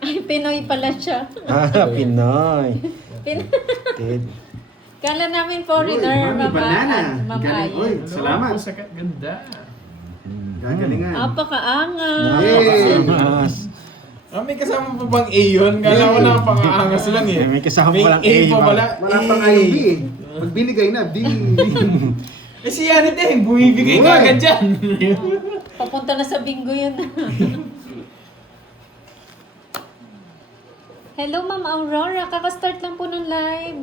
Ay, Pinoy pala siya. Pinoy. Pin- Kid. Kala namin foreigner, Uy, banana. Ma'am Galing. Uy, Ayin. salamat. Ganda. Gagalingan. Apakaangas. Hey! Mas. May kasama pa bang A yun? Kala ko na pang-aangas lang eh. May kasama May palang A A, pa ma'am. pala. Wala pang ayaw B eh. Pag binigay na, B. Si Yanit bumibigay Uy! ka agad dyan. Papunta na sa bingo yun. Hello, Ma'am Aurora. Kakastart lang po ng live.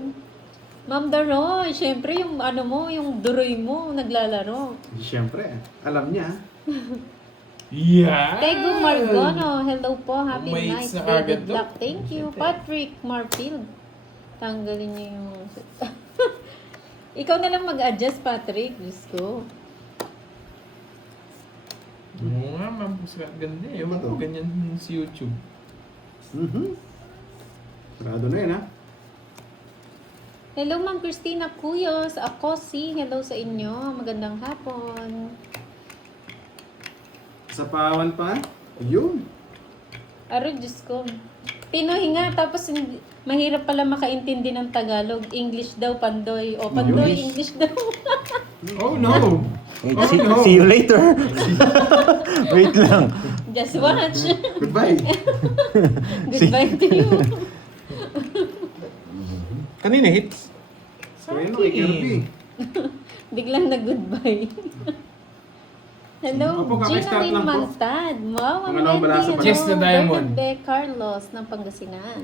Ma'am Daroy, syempre yung ano mo, yung duroy mo, naglalaro. Siyempre, alam niya. Yeah. Tego Margono, hello po, happy May night. sa agad Good to. luck. Thank you. Patrick Marfield. Tanggalin niyo yung... Ikaw na lang mag-adjust, Patrick. Diyos ko. Oo nga, ma'am. Ganda eh. Ewan ko, ganyan si YouTube. Sarado na yun ha. Hello, Ma'am Christina Cuyos. Ako si. Hello sa inyo. Magandang hapon. Sa pawan pa. Ayun. Aro, Diyos ko. Pinoy nga, tapos mahirap pala makaintindi ng Tagalog. English daw, Pandoy. O, Pandoy, English daw. Oh no! Wait, Oh, no. see you later. Wait lang. Just watch. Goodbye. Goodbye to you. Kanina hits. Kaya no, kay Kirby. Biglang nag-goodbye. Hello, Opo, Gina kakastart Lynn lang po. Maltad. Wow, ang Pangalawang balasa Wendy. pa. Chess na diamond. Bernard Carlos ng Pangasinan.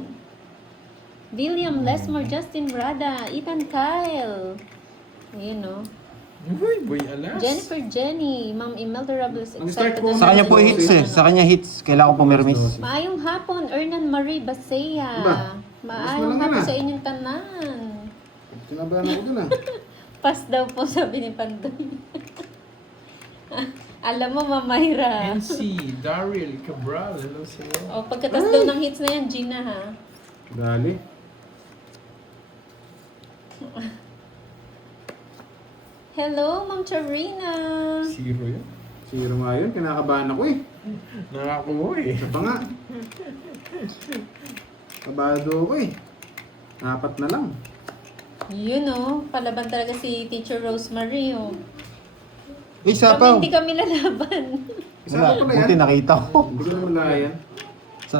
William Lesmore, Justin Brada, Ethan Kyle. Ayun, no? Uy, boy, alas. Jennifer Jenny, Ma'am Imelda Robles, Mag-start excited po. na Sa kanya po natin. hits eh. Sa kanya hits. Kailangan ko pumirmis. Maayong hapon, Ernan Marie Basea. Ba? Maayong Mas hapon malanga na. sa inyong tanan. Sinabahan ako dun ah. Pass daw po, sabi ni Pantoy. Alam mo, Mamayra. NC, Daryl, Cabral, hello sa'yo. O, pagkatas daw ng hits na yan, Gina, ha? Dali. Hello, Ma'am Charina. Zero yun. Zero nga yun. Kinakabahan ako eh. Nakakuha eh. Isa pa nga. Kabado ako eh. 4 na lang. Yun, oh. Palaban talaga si Teacher Rosemary, oh. Isa Kami pa. hindi kami lalaban. Isa Wala. pa pala yan. Buti nakita ko. Hindi ko naman laya yan.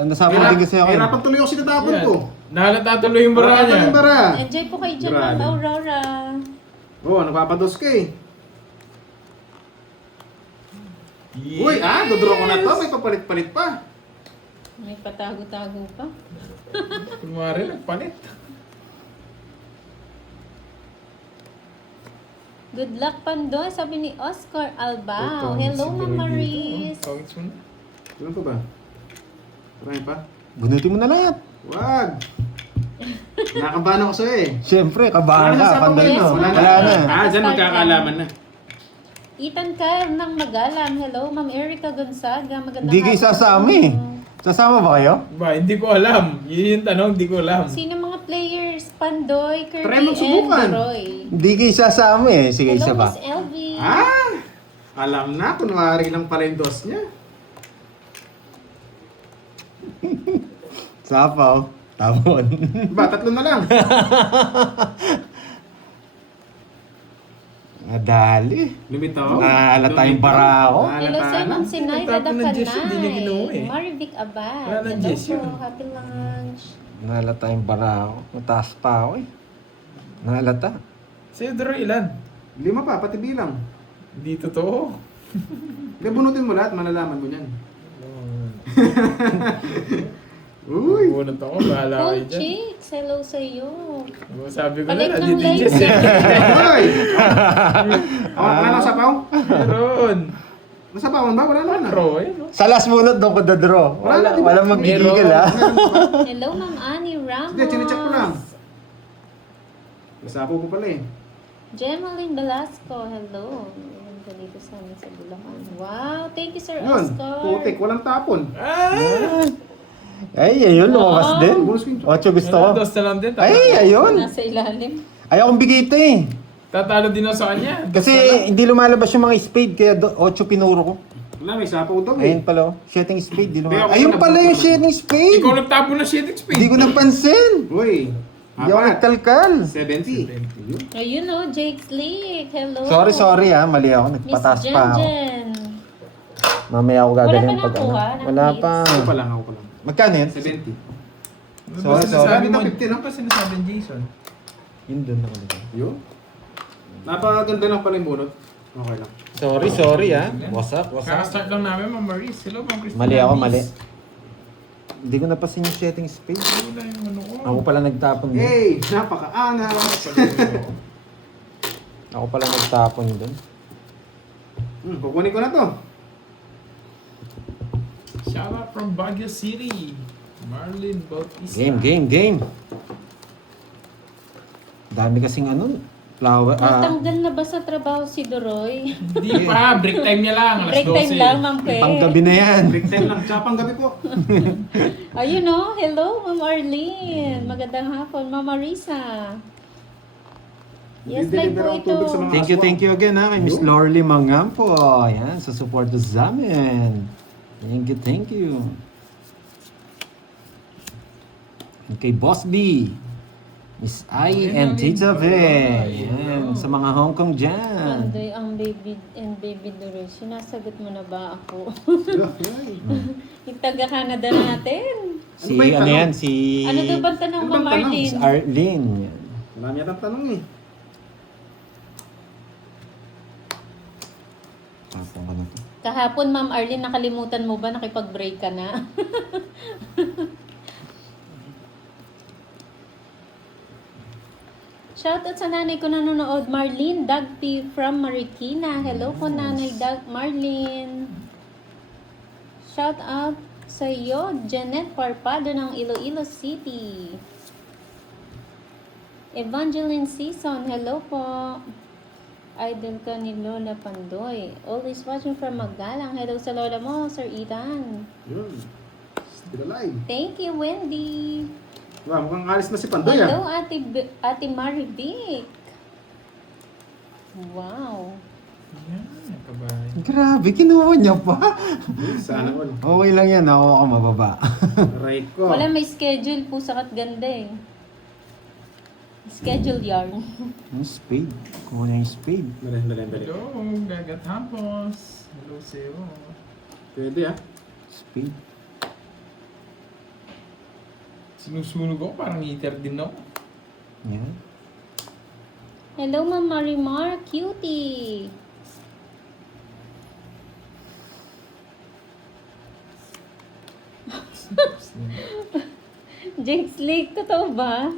Nasama din kasi ako. Hirapan tuloy ako sinatapon Yan. ko. Nahalata tuloy yung bara Hirapan niya. yung bara. Enjoy po kayo dyan, Grabe. Ma'am Aurora. Oo, nagpapados ka eh. Yes. Uy, dodraw ko na to. May papalit-palit pa. May patago-tago pa. Kunwari, nagpalit. Good luck, Pandoy, sabi ni Oscar Albao. Ito, Hello, si Ma'am Doroy Maris. dito. Pangits mo na. Ilan pa ba? Marami pa? Bunutin mo na lahat. Wag! Nakabahan ako sa'yo eh. Siyempre, kabahan Wala na ka. sa Panday Yes, no. ma'am. Wala na. Dyan magkakalaman na. Ethan Kyle ng Magalang. Hello, Ma'am Erica Gonzaga. Magandang Hindi kayo hapon. sasama eh. Sasama ba kayo? Ba, hindi ko alam. Yun yung tanong, hindi ko alam. Sino mga players? Pandoy, Kirby, Try mong subukan. and Roy. Hindi kayo sasama eh. Sige, isa Hello, ba? Miss Elvie. Alam na, kunwari lang pala yung dos niya. Sapaw. Tapon. Ba, 3 na lang. Nadali. Lumitaw. Naalata yung bara ako. Hello sa Ma'am Sinay Tapon ng Jess, hindi niya ginawa Dakanay. eh. Marivic Abad. Wala ng Hello Jess yun. po. Happy lunch. Naalata yung bara ako. Mataas pa ako eh. Naalata. Sa'yo, Doro, ilan? 5 pa, pati bilang. Hindi totoo. Hindi, bunutin mo lahat, malalaman mo yan. Uy! Bunot ako, bahala kayo Cool dyan. Chicks, hello sa iyo. Sabi ko Balik na, ng andito yung live. Jess. Uy! Wala na sapaw? Meron. Nasapawan ba? Wala naman na. Pro, eh, no? Sa last bunot doon ko dadraw. Wala na, di ba? Walang magigigil Meron. ha. Hello, Ma'am Annie Ramos. Sige, chinecheck ko lang. Nasapaw ko pala eh. Gemaline Velasco, hello. Ganda dito sa amin sa Bulacan. Wow, thank you, Sir Yun, Oscar. putik, walang tapon. Ah! Ay, ayun. Lumabas Wow. din. Bonus ko. Ocho gusto ko. Wala, dos na lang din. Ay, ayun. Nasa ilalim. Ayokong bigito eh. Tatalo din ako sa kanya. Dos Kasi na lang. hindi lumalabas yung mga spade. Kaya 8 pinuro ko. Wala, may sapaw daw eh. Ayun pala, oh. Shooting spade. Di Hindi, naman. ako Ayun na pala yung nabuto. shooting spade. Ikaw nagtapo na shooting speed. Hindi ko napansin. Uy, Hindi ako nagtalkal. 70. Yun. Ayun o, Jake Slick. Hello. Sorry Mali ako. Miss Nagpataas pa ako. Jen. Mamaya ako gagaling Wala pa pag ano. nakuha ng Wala hits. pa. Ako pa lang. Magkano yun? 70. Ano Sorry, ba sinasabi mo? sorry. 50, no? Ano ba sinasabi ni Jason? Yun doon nakalagay. Yun. Napakaganda lang pala yung bunot. Okay lang. Sorry What's up? Kaka-start lang namin, Ma'am Maris. Hello, Ma'am Christina. Mali ako, mali. Miss. Hindi ko napansin yung shooting spade. Wala yung ano ko. Ako pala nagtapon doon. Hey, napakaangas. Ako pala nagtapon doon. Kukunin ko na to. Shout out from Baguio City. Marlin Bautista. Game. Dami kasing ano, flower. Natanggal na ba sa trabaho si Doroy? Hindi pa, break time niya lang. Alas Break 12. time lang, Ma'am Pe. Panggabi na yan. Break time lang. Tsapang gabi po. Ayun o, hello Ma'am Arlene. Magandang hapon, Ma'am Marisa. Yes, live Deliver po ang ito. tubig sa mga Thank you again kay Miss Lorly Mangampo. Yan, sa support sa amin. Thank you. And kay Boss B. Miss Ai and Tita V. Yan, sa mga Hong Kong dyan. Pandoy ang baby and baby Doroy. Sinasagot mo na ba ako? Yung taga-Canada natin. Si Ano ba yung ano tanong? yan, si Ano daw ba tanong, Ano Ma'am bang tanong? Miss Arlene? Arlene. Yan. Marami yatang tanong eh. Tapos ko na to. Kahapon, Ma'am Arlene, nakalimutan mo ba nakipag-break ka na? Shoutout sa nanay ko nanonood, Marlene Dagpi from Marikina. Hello po, nanay Marlene. Shoutout sa iyo, Janet Parpado ng Iloilo City. Evangeline Season, hello po. Idol ka ni Lola Pandoy. Always watching from Magalang. Hello sa lola mo, Sir Ethan. Yun. Still alive. Thank you, Wendy. Wow, mukhang alis na si Pandoy Hello, ah. Ate Marivic. Wow. Yan, kabahay. Grabe, kinuha niya pa. Sana all. Okay lang yan, ako mababa. Aray ko. Wala may schedule po sa ganda eh. Schedule yarn. Yung spade. Kuha niya yung spade. Dali. Hello, Gagat Hampos. Hello sa'yo. Pwede ah. Spade. Sinusunog ako, parang heater din ako. Yan. Hello, Ma'am Marimar. Cutie. Jinx Lake, totoo ba?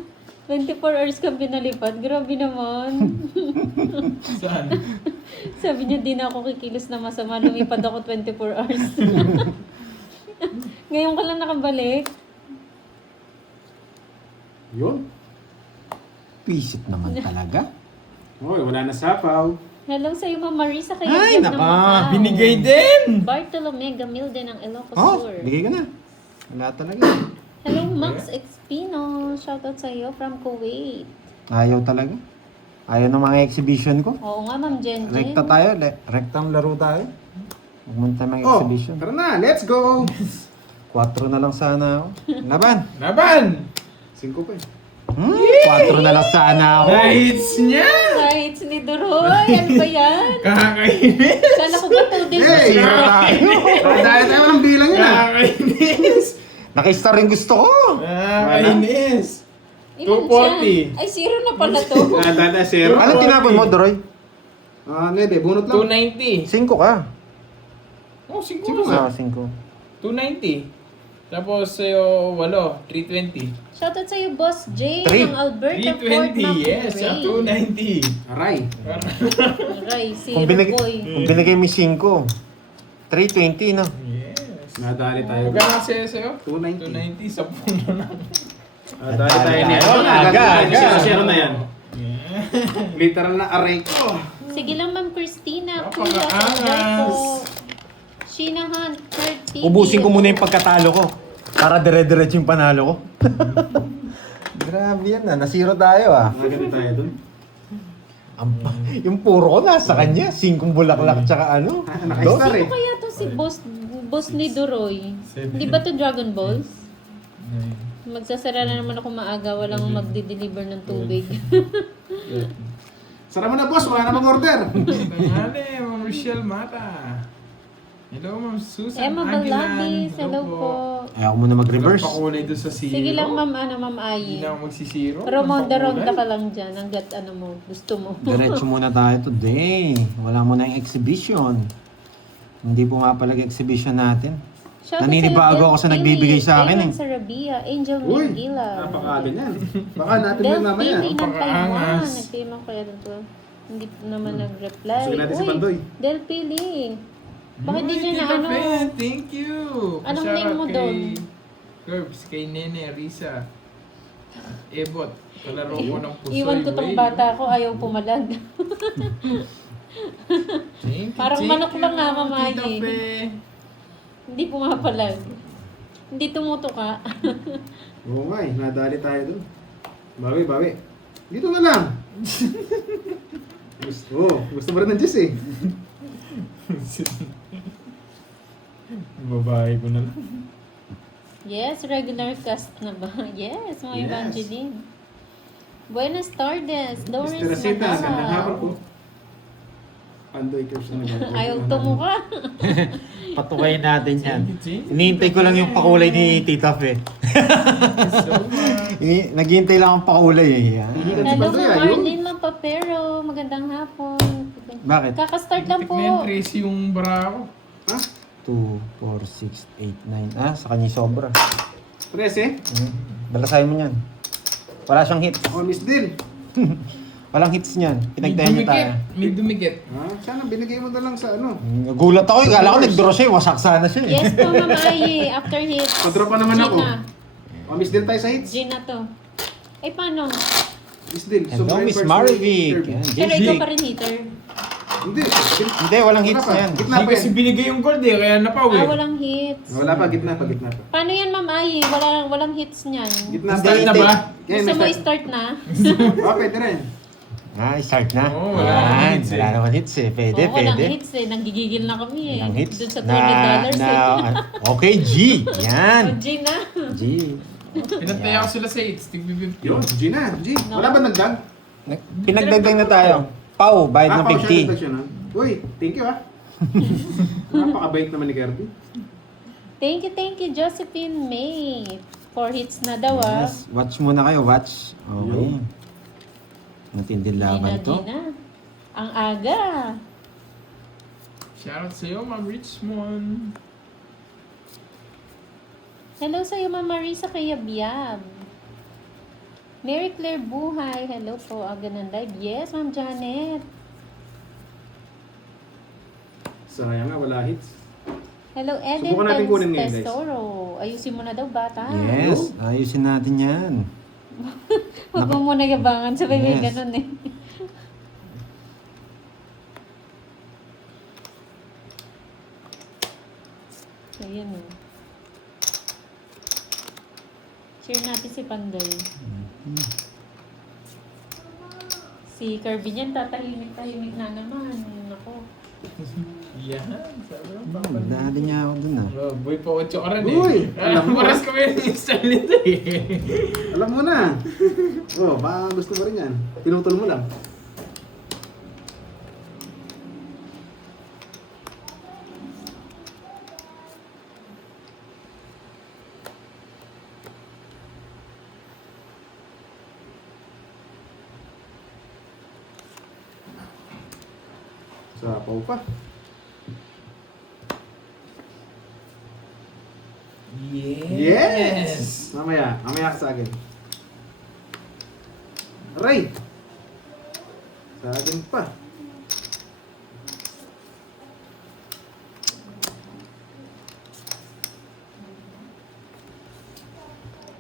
24 hours kang pinalipad. Grabe naman. Saan? Sabi niya, di na ako kikilos na masama. Lumipad ako 24 hours. Ngayon ka lang nakabalik. Yun. Pisit naman talaga. Oy, wala na sapaw. Hello sa iyo, Ma'am Marisa. Kaya Ay, Jeff ng naka. Macau. Binigay din! Bartolome Gamilde ng Ilocos Oh, Sur. bigay ka na. Wala talaga. Hello, Max Espino. Shoutout sa iyo from Kuwait. Ayaw talaga. Ayaw ng mga exhibition ko. Oo nga, Ma'am Jen Jen. Rekta tayo. Rektang laro tayo. Pumunta ng Oh, exhibition. tara na. Let's go. 4 na lang sana ako. Laban. Laban! 5 pa eh. 4 na lang sana ako. Nights niya! Kahit ni Duroy. Ano ba yan? Kakainis! Kala ko ba 2 days Hey! Sira tayo. Dahil tayo ng bilang yun ah. Kakainis! Naka-star rin gusto ko. Kakainis! Ilan 240. siya? Ay, 0 na pala to. Dada, zero. Anong tinapon mo, Doroy? 9, bunot lang. 290. 5 ka. Oh, 5 Cinco nga. nga. 5. 290. Tapos sa'yo, 8. 320. Shoutout sa iyo, Boss J Three. ng Alberta Fort 320, yes. Sa 290. Aray. Ray, si Kung Boy. binigay mo 5, 320 na. Yes. Nadali tayo. Magkano sa'yo? 290. 290 sa puno na. Nadali tayo niya. Aga. 0 na yan. Literal na aray ko. Sige lang, Ma'am Christina. Napakaangas. Sheena Hunt, Kurt TV. Ubusin ko muna yung pagkatalo ko. Para dire-diretso yung panalo ko. Grabe yan na. Nasiro tayo ah. Nagano tayo dun. Yung puro ko nasa kanya. 5 bulaklak tsaka ano. Naka-star eh. Sino kaya to si boss ni Duroy. Hindi ba to Dragon Balls? Magsasara na naman ako maaga, walang magdi-deliver ng tubig. Sara mo na, boss. Wala na mag-order. Tanghali, Ma'am Rochelle Mata. Hello, Ma'am Susan Emma Aguilan. Balabis, hello po. Ay, ako muna mag-reverse. Pakulay doon sa zero. Sige lang Ma'am Hindi Ayi. na ako magsisiro. Romonda ka lang dyan, hanggat ano mo, gusto mo. Diretso muna tayo today. Wala muna yung exhibition. Hindi pumapalag exhibition natin. Shoutout Naninibago sa'yo, ako sa Del nagbibigay sa akin Ayman eh. Sarabia, Angel Uy, Mingila. napakaaga niyan. Baka natin Del yun mamaya. Pili ng Taiwan. Napakaangas. Nagpima ko yan ito. Hindi naman nag-reply. Gusto natin si Uy, Pandoy. Del Pili. Bakit di Uy, niya na Tita ano? Ben, thank you. Anong Shoutout name mo kay doon? Curbs, kay Nene, Risa. Ebot, kalaro ko ng pusoy. Iwan ko tong way. bata ko, ayaw pumalag. Thank you, Parang thank manok you, lang nga, Mama Tita Ye. Be. Hindi pumapalag. Hindi tumutuka. Oo nga eh. Nadali tayo dun. Bawi. Dito na lang. Gusto mo rin ng Diyos eh. Babae ko na lang. Yes, regular cast na ba? Yes, mga Yes. Evangeline. Buenas tardes, Doris Mr. Rosita, gandang hapon po. Matao. Pandoy Curves na nag-order. Ayaw tumuka. Patukayin natin yan. Thank you. Hinihintay ko lang yung pakulay ni Tita Fe. So much. Naghihintay lang ang pakulay eh. Yan. Hihigan si Hello, Pandoy, Ma'am ayun. Arlene Mampapero. Magandang hapon. Bakit? Kakastart lang Tik po. na yung Tracy yung bra ko. Ha? 2, 4, 6, 8, 9. Ah, sa kanya sobra. 13? Balasahin mo yan. Wala siyang hits. Oh, Miss Din. Walang hits niyan. Pinagtayan niyo tayo. May dumikit. Sana binigay mo na lang sa ano. Nagulat ako eh. Kala ko nag-draw siya. Wasak sana siya eh. Yes po, Ma'am Ayi. After hits. Kontra pa naman ako. Gina. Oh, Miss Din tayo sa hits. Gina to. Eh, paano? Miss Din. Hello, Supreme Miss First Marivic. Lady. Yan, Pero ikaw Jake. pa rin hitter. Hindi. Hindi, walang hits Wala pa. na yan. Gitna Hindi pa kasi yan. binigay yung gold eh, kaya napawi. Walang hits. Wala pa, gitna pa. Paano yan, Ma'am Ayi? Walang hits niyan. Gitna pa. Hindi, na ba? Kaya Gusto may mo i-start na? Oh, pwede rin. Ah, start na. Oo, wala namang Yan, hits eh. wala naman hits eh. Pwede, Oo, walang pwede. hits eh. Nanggigigil na kami eh. Walang hits. Doon sa $20 eh. Okay, G. Yan. O, Gina. G. Pinantaya ko sila sa 8, tig 50. Yun, Gina. G. Wala ba nagdag? Pinagdagdag na tayo. Pau, bayad ng Pao, siya 50. nagdag siya, no? Uy, thank you ah. Napakabait naman ni Kirby. Thank you, Josephine May. 4 hits na daw ah. Yes. Watch muna kayo, watch. Okay. Matinding laban to. Gina. Ang aga. Shoutout sa'yo, Ma'am Richmond. Hello sa'yo, Ma'am Marisa Kayabiyab. Mary Claire Buhay. Hello po. Aga ng live. Yes, Ma'am Janet. Sayang nga, wala hits. Hello, Eden Subukan natin kunin ngayon, guys. Tesoro. Ayusin mo na daw, bata. Yes, ayusin natin yan. Huwag mo muna yabangan. Sabay may Yes. ganun eh. Ayan o. Share natin si Pandoy. Si Kirby niyan, tatahimik na naman. Ako. Yan, sabi mo, Dali niya ako dun ah. Oh, boy pa 8 ka rin eh. Uy, alam mo. Paras kami yung style nito eh. Alam mo na. Oh, baka gusto mo rin yan. Pinutol mo lang. Sapaw pa. Yes! Mamaya ka sa akin. Aray! Sa akin pa.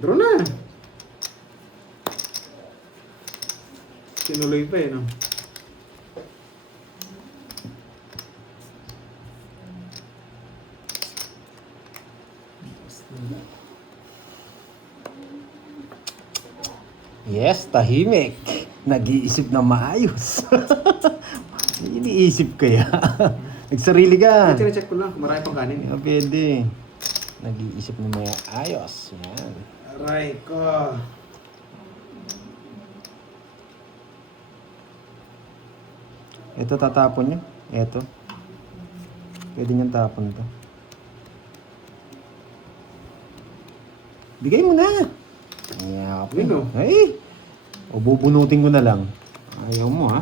Draw na! Sinuloy pa eh, no? Yes, tahimik. Nag-iisip na maayos. Iniisip kaya. Nagsarili ka. Check ko lang kung marami pang kanin. Yeah, pwede. Nag-iisip na may ayos. Yan. Aray ko. Ito tatapon nyo. Ito. Pwede niyang tapon to. Bigay mo na. Yeah, okay. Yun, oh. Ay! O bubunutin ko na lang. Ayaw mo ha.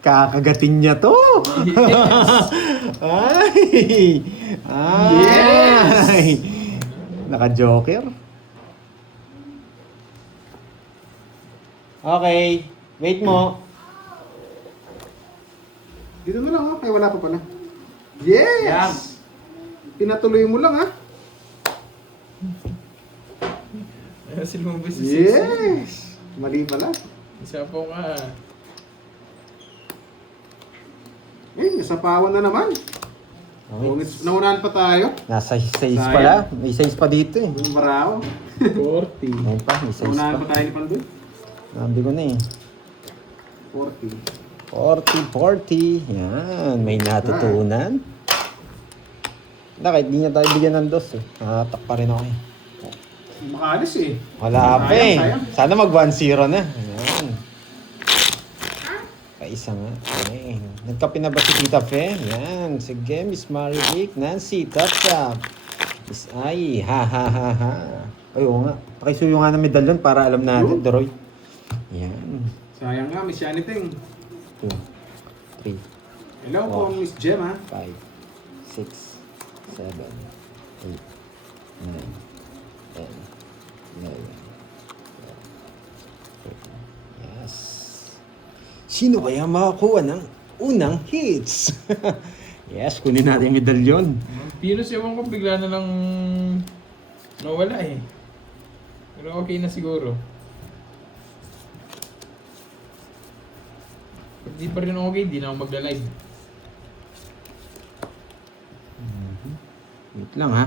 Kakagatin niya to. Ay! Ay! Naka-joker. Okay. Wait mo. Dito na lang ha. Ay, wala pa pala. Yes! Pinatuloy mo lang ha. Kasi lumabas sa 6. Yes! Mali pala. Isa po ka. Nasapawan na naman. Okay. Naunahan pa tayo. Nasa 6 Sayang. pala. May 6 pa dito eh. Yung marao. 40. Ngayon pa, may 6 Naunahan pa. pa tayo ni Pandoy. Sabi ko na eh. 40. 40. Yan. May natutunan. Bakit di niya tayo bigyan ng dos eh. Nakatak pa rin ako eh. Makaalis eh. Wala pa eh. Sayang. Sana mag 1-0 na. Yan. Kaisa nga. Okay. Nagkape na ba si Tita Fe? Yan. Sige, Miss Marivic, Nancy, Tap-Tap. Miss Ai, ha ha ha ha. Ay, oo nga. Pakisuyo nga ng medalyon para alam natin, Doroy. Yan. Sayang nga, Miss Yaniting. 2, 3, Hello po, Miss Jem ha. 5, 6, 7, 8, 9, 10, 11, 12. Yes. Sino kaya makakuha ng unang hits? Yes, kunin natin yung medalyon. Pinos, ewan ko, bigla na lang nawala eh. Pero okay na siguro. Pag di pa rin okay, di na ako magla-live. Wait lang ha.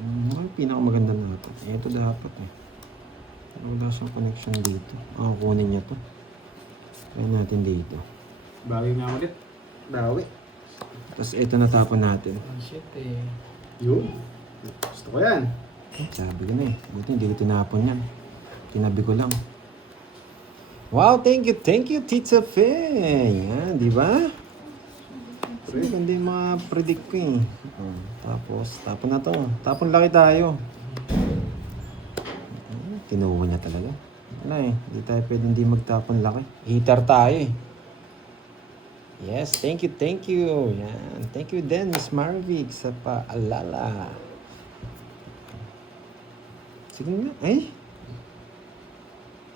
Ano yung pinakamaganda natin? Ito dapat eh. Pero wala siyang connection dito. Kunin niya to. Kaya natin dito. Bawi nga ulit. Bawi. Tapos ito natapon natin. Oh shit eh. Yun. Gusto ko yan. Sabi ko na eh. Buti hindi ko tinapon yan. Tinabi ko lang. Wow, thank you, Tita Fe. Yan, di ba? So, hindi ma-predict ko eh. Tapos, tapon na to. Tapon laki tayo. Tinuha niya talaga. Wala eh. Hindi tayo pwede hindi magtapon laki. Hitter tayo eh. Yes, thank you. Yan. Thank you din, Miss Marvic, sa paalala. Sige nga. Ay!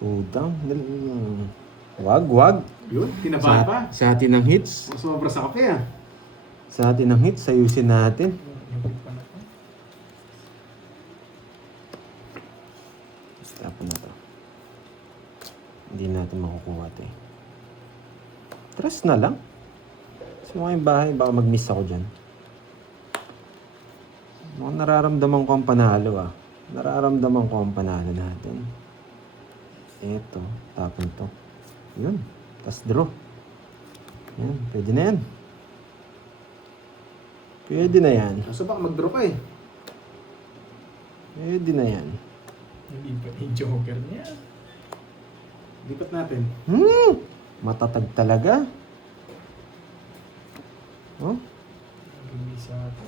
Udang. Wag. Yun, tinabahan pa. Sa atin ng hits. Sobra sa kape ah. Sa atin ng hits, ayusin natin. Nagpit pa na to. Tapon na to. Hindi natin makukuha ito eh. Trust na lang. Sa mga bahay, baka mag-miss ako dyan. Mukhang nararamdaman ko ang panalo ah. Nararamdaman ko ang panalo natin. Eto, tapon to. Yun. Tapos draw. Yan, pwede na yan. Pwede na yan. Kaso baka mag-draw ka eh. Pwede na yan. Hindi pa yung joker niya. Lipat natin. Matatag talaga. Oh? Hindi sa atin.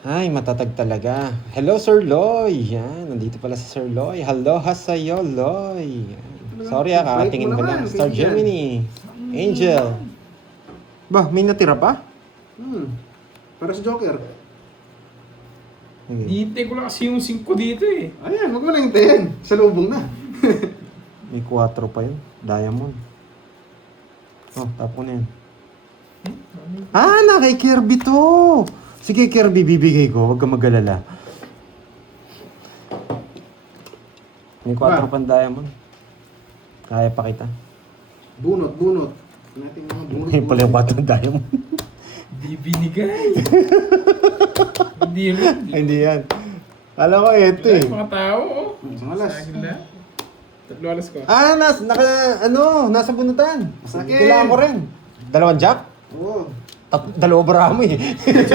Ay, matatag talaga. Hello, Sir Loy. Yan, nandito pala si Sir Loy. Hello ha sa'yo, Loy. Yan. Sorry kakatingin ko lang. Star Gemini. Angel. Ba, may natira pa? Para sa Joker. Hintay ko lang kasi yung 5 dito eh. Ayan, wag mo na hintayin. Salubong na. May 4 pa yun. Diamond. Oh, tapo na yan. Na kay Kirby to. Sige, Kirby, bibigay ko. Huwag ka mag-alala. May 4 pang diamond. Kaya pa kita. Bunot. Natin mga bunot. Ngayon pala yung 4 diamond. Di binigay. Hindi rin. Ay, hindi yan. Alam ko, ito eh. Mga tao oh. Sa alas. Sa akin lang. Tatlo alas ko. Ah, nasa bunutan. Sa akin. Kailangan ko rin. Dalawang jack? Oo. Dalawa baramo eh. Sa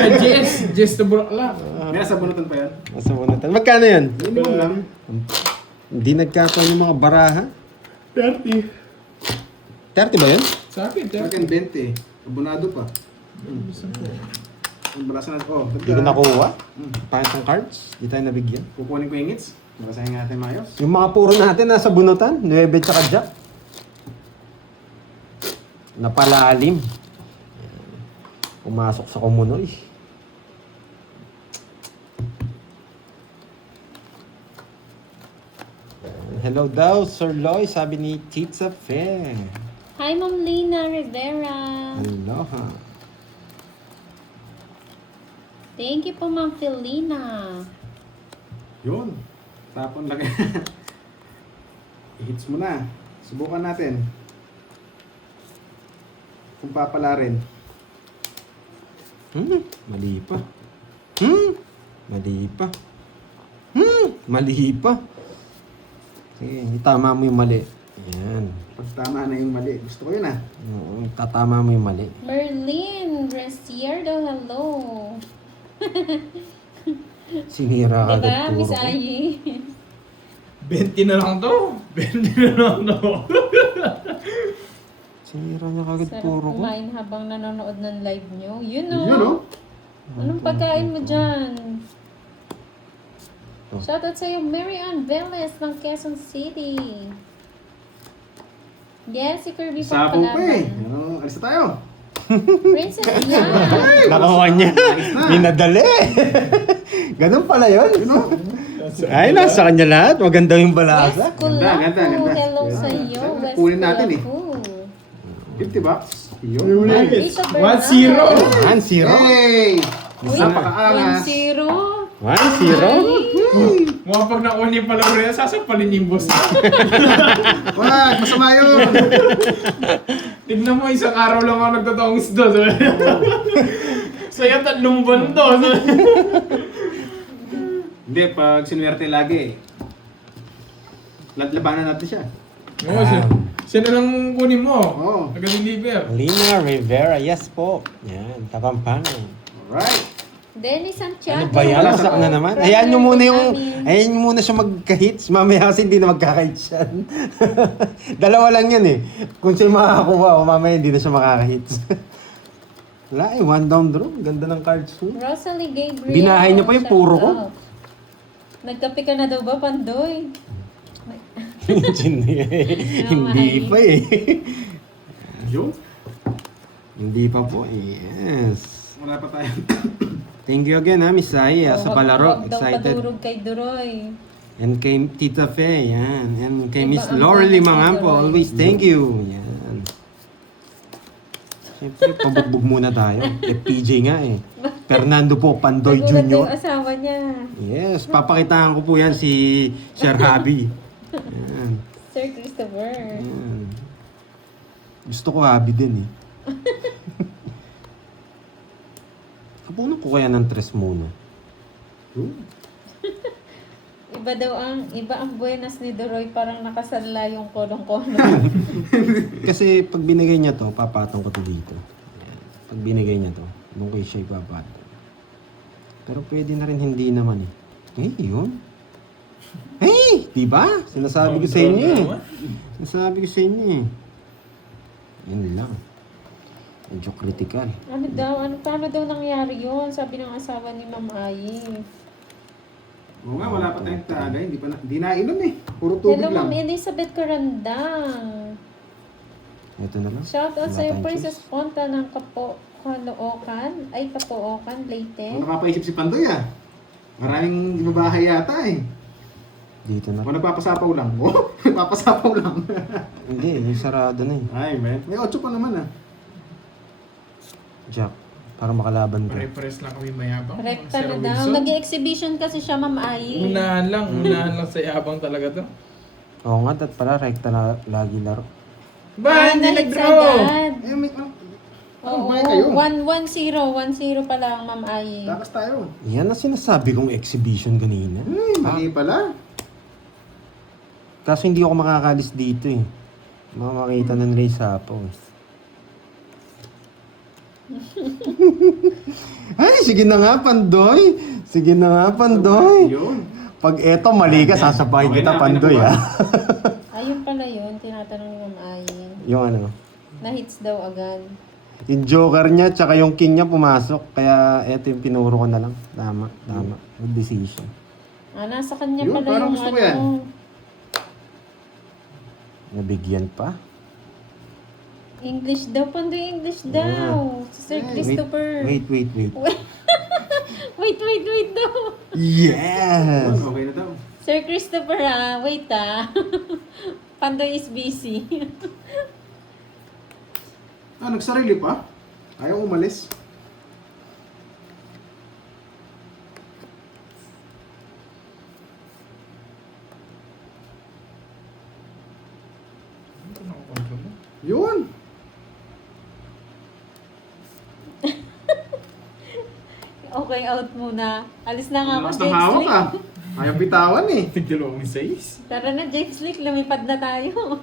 Jess to Burakla. May nasa bunutan pa yan. Nasa bunutan. Magkano yan? Minimum lang. Hindi nagkataon yung mga baraha. 30. 30 ba yun? Sa akin, Sa akin 20. Abonado pa. Ang balasan natin. Oh, Hindi ko nakuha. Pangit ng cards. Hindi tayo nabigyan. Kukunin ko yung hits. Basahin natin maayos. Yung mga puro natin nasa bunutan. 9 tsaka jack. Napalalim. Pumasok sa kumunoy. Hello daw, Sir Loy, sabi ni Tita Fe. Hi, Ma'am Lina Rivera. Aloha. Thank you po, Ma'am Felina. Yun. Tapon lagay. I-hits mo na. Subukan natin. Kung papala rin. Mali pa. Mali pa. Mali pa. Sige, itama mo yung mali. Ayan. Pag tama na yung mali. Gusto ko yun ah. Oo, tatama mo yung mali. Merlin Resierdo, hello. Sinira ka Diba, agad Miss puro ko. Ayi? 20 na lang to. 20 na lang to. Sinira niya kagad Sarap puro ko. kumain habang nanonood ng live nyo. Yun o. Yun oh. Anong pagkain mo dyan? Oh. Shoutout sa'yo, Mary Ann Velez ng Quezon City. Yes, si Kirby pang Sapong pa eh. kalaban. Ano, alis na tayo. Princess Yan. Nakuha niya. Ayos na. Minadali. Ganun pala yun. Yun oh. Ay, nasa kanya lahat. Maganda yung West balasa. Kulapo, Ganda, ganda. hello Yeah. sa'yo, West Kunin natin eh. Kulapo. 50 bucks. Yun. Maldito 1-0. Yan, 0. Hey! Uy, Napakaangas. 1-0. 1-0. Mga pag nakuha niya pala rin, sasampalin yung boss. Wag, masama yun. Tignan mo, isang araw lang ako nagtotoong isda. Sa'yo, 3 buwan to. Hindi, pag sinuwerte lagi, labanan natin siya. Oo, siya na lang kunin mo. Oo. Nag-deliver. Lina Rivera, yes po. Yan, Kapampangan. Alright. Dennis Ano Santiago. ba yan? Masak na naman. Hayaan nyo muna yung... Hayaan nyo muna siya magka-hits. Mamaya kasi hindi na magkaka-hits yan. Dalawa lang yan eh. Kung siya makakakuha o mamaya hindi na siya makaka-hits. Wala eh, 1 down draw. Ganda ng cards mo. Rosalie Gabriel. Binahay niya pa yung puro ko. Shout out. Nagkape ka na daw ba, Pandoy? Hindi pa eh. Yun. Hindi pa po eh. Yes. Wala pa tayo. Thank you again ha, Miss Sai. Sa palaro. Huwag daw Excited. padurog kay Duroy. And kay Tita Fe, yan. And kay Iba Miss ang Laurely bonus Mangampo, nito, always thank you. Yan. Siyempre, pabugbog muna tayo. FPJ nga eh. Fernando po, Pandoy Nagulat yung Jr. asawa niya. Yes, papakitaan ko po yan si Sir Habi. Yan. Sir Christopher. Yan. Gusto ko Habi din eh. Kapunan ko kaya ng tres muna. Iba ang buenas ni Duroy, parang nakasanla yung kolong-kolong. Kasi pag binigay niya to, papatong ko to dito. Ayan. Pag binigay niya to, doon ko siya ipapatong. Pero pwede na rin hindi naman eh. Eh, yun. Hey! Diba? Sinasabi ko sa inyo eh. Sinasabi ko sa inyo eh. Yan lang. Medyo critical. Paano daw nangyari yun? Sabi ng asawa ni Ma'am Ayi. Oo nga, wala pa tayong tagay. Hindi na inom eh. Puro tubig Hello, lang. Ma'am Elizabeth Carandang. Ito na lang. Shoutout Wala sa'yo, tayong Princess choice. Ponta ng Caloocan. Ay, Capoocan, Leyte. Ano nakapaisip si Pandoy ah. Maraming babahay yata eh. Dito na. O nagpapasapaw lang. O, nagpapasapaw lang. Hindi, yung sarado na eh. Ay, man. May 8 pa naman ah. Jack, para makalaban ka. Pare-pares lang kami mayabang. Rekta Sir na daw. Wilson. Nag-exhibition kasi siya, Ma'am Ayi. Unahan lang sa yabang talaga to. Oo nga, para rekta na lagi laro. Ba, hindi Nahits nag-draw! agad. Eh, may... Oo, Ano kayo? 1-0 pa lang, Ma'am Ayi. Takas tayo. Yan ang sinasabi kong exhibition kanina. Ay, mali pala. Kaso hindi ako makakalis dito eh. Makakita na nila yung sapaw eh. Ay, sige na nga, Pandoy. Sige na nga, Pandoy. Yun. Pag eto, mali ka, sasabahin Okay kita, na, Pandoy, okay na ha? Ayun pala yun, tinatanong ni Ma'am Ayin. Yung ano, Na-hits daw agad. yung joker niya, tsaka yung king niya pumasok. Kaya eto yung pinuro ko na lang. Tama. Good decision. Nasa kanya Yun, pala parang yung gusto ko yan. Nabigyan pa. English daw, Pandoy, English daw. Si Sir Hey, Christopher. Wait. Wait daw. Yes! Yun, okay na daw. Sir Christopher, wait Pandoy is busy. Nagsarili pa? Ayaw umalis? Ano nakukontrol mo? Yun! Okay, out muna. Alis na nga ako, Mas James hawak Lee. ka. Ayaw bitawan eh. Tigdalawang size. Tara na, James Lee. Lumipad na tayo.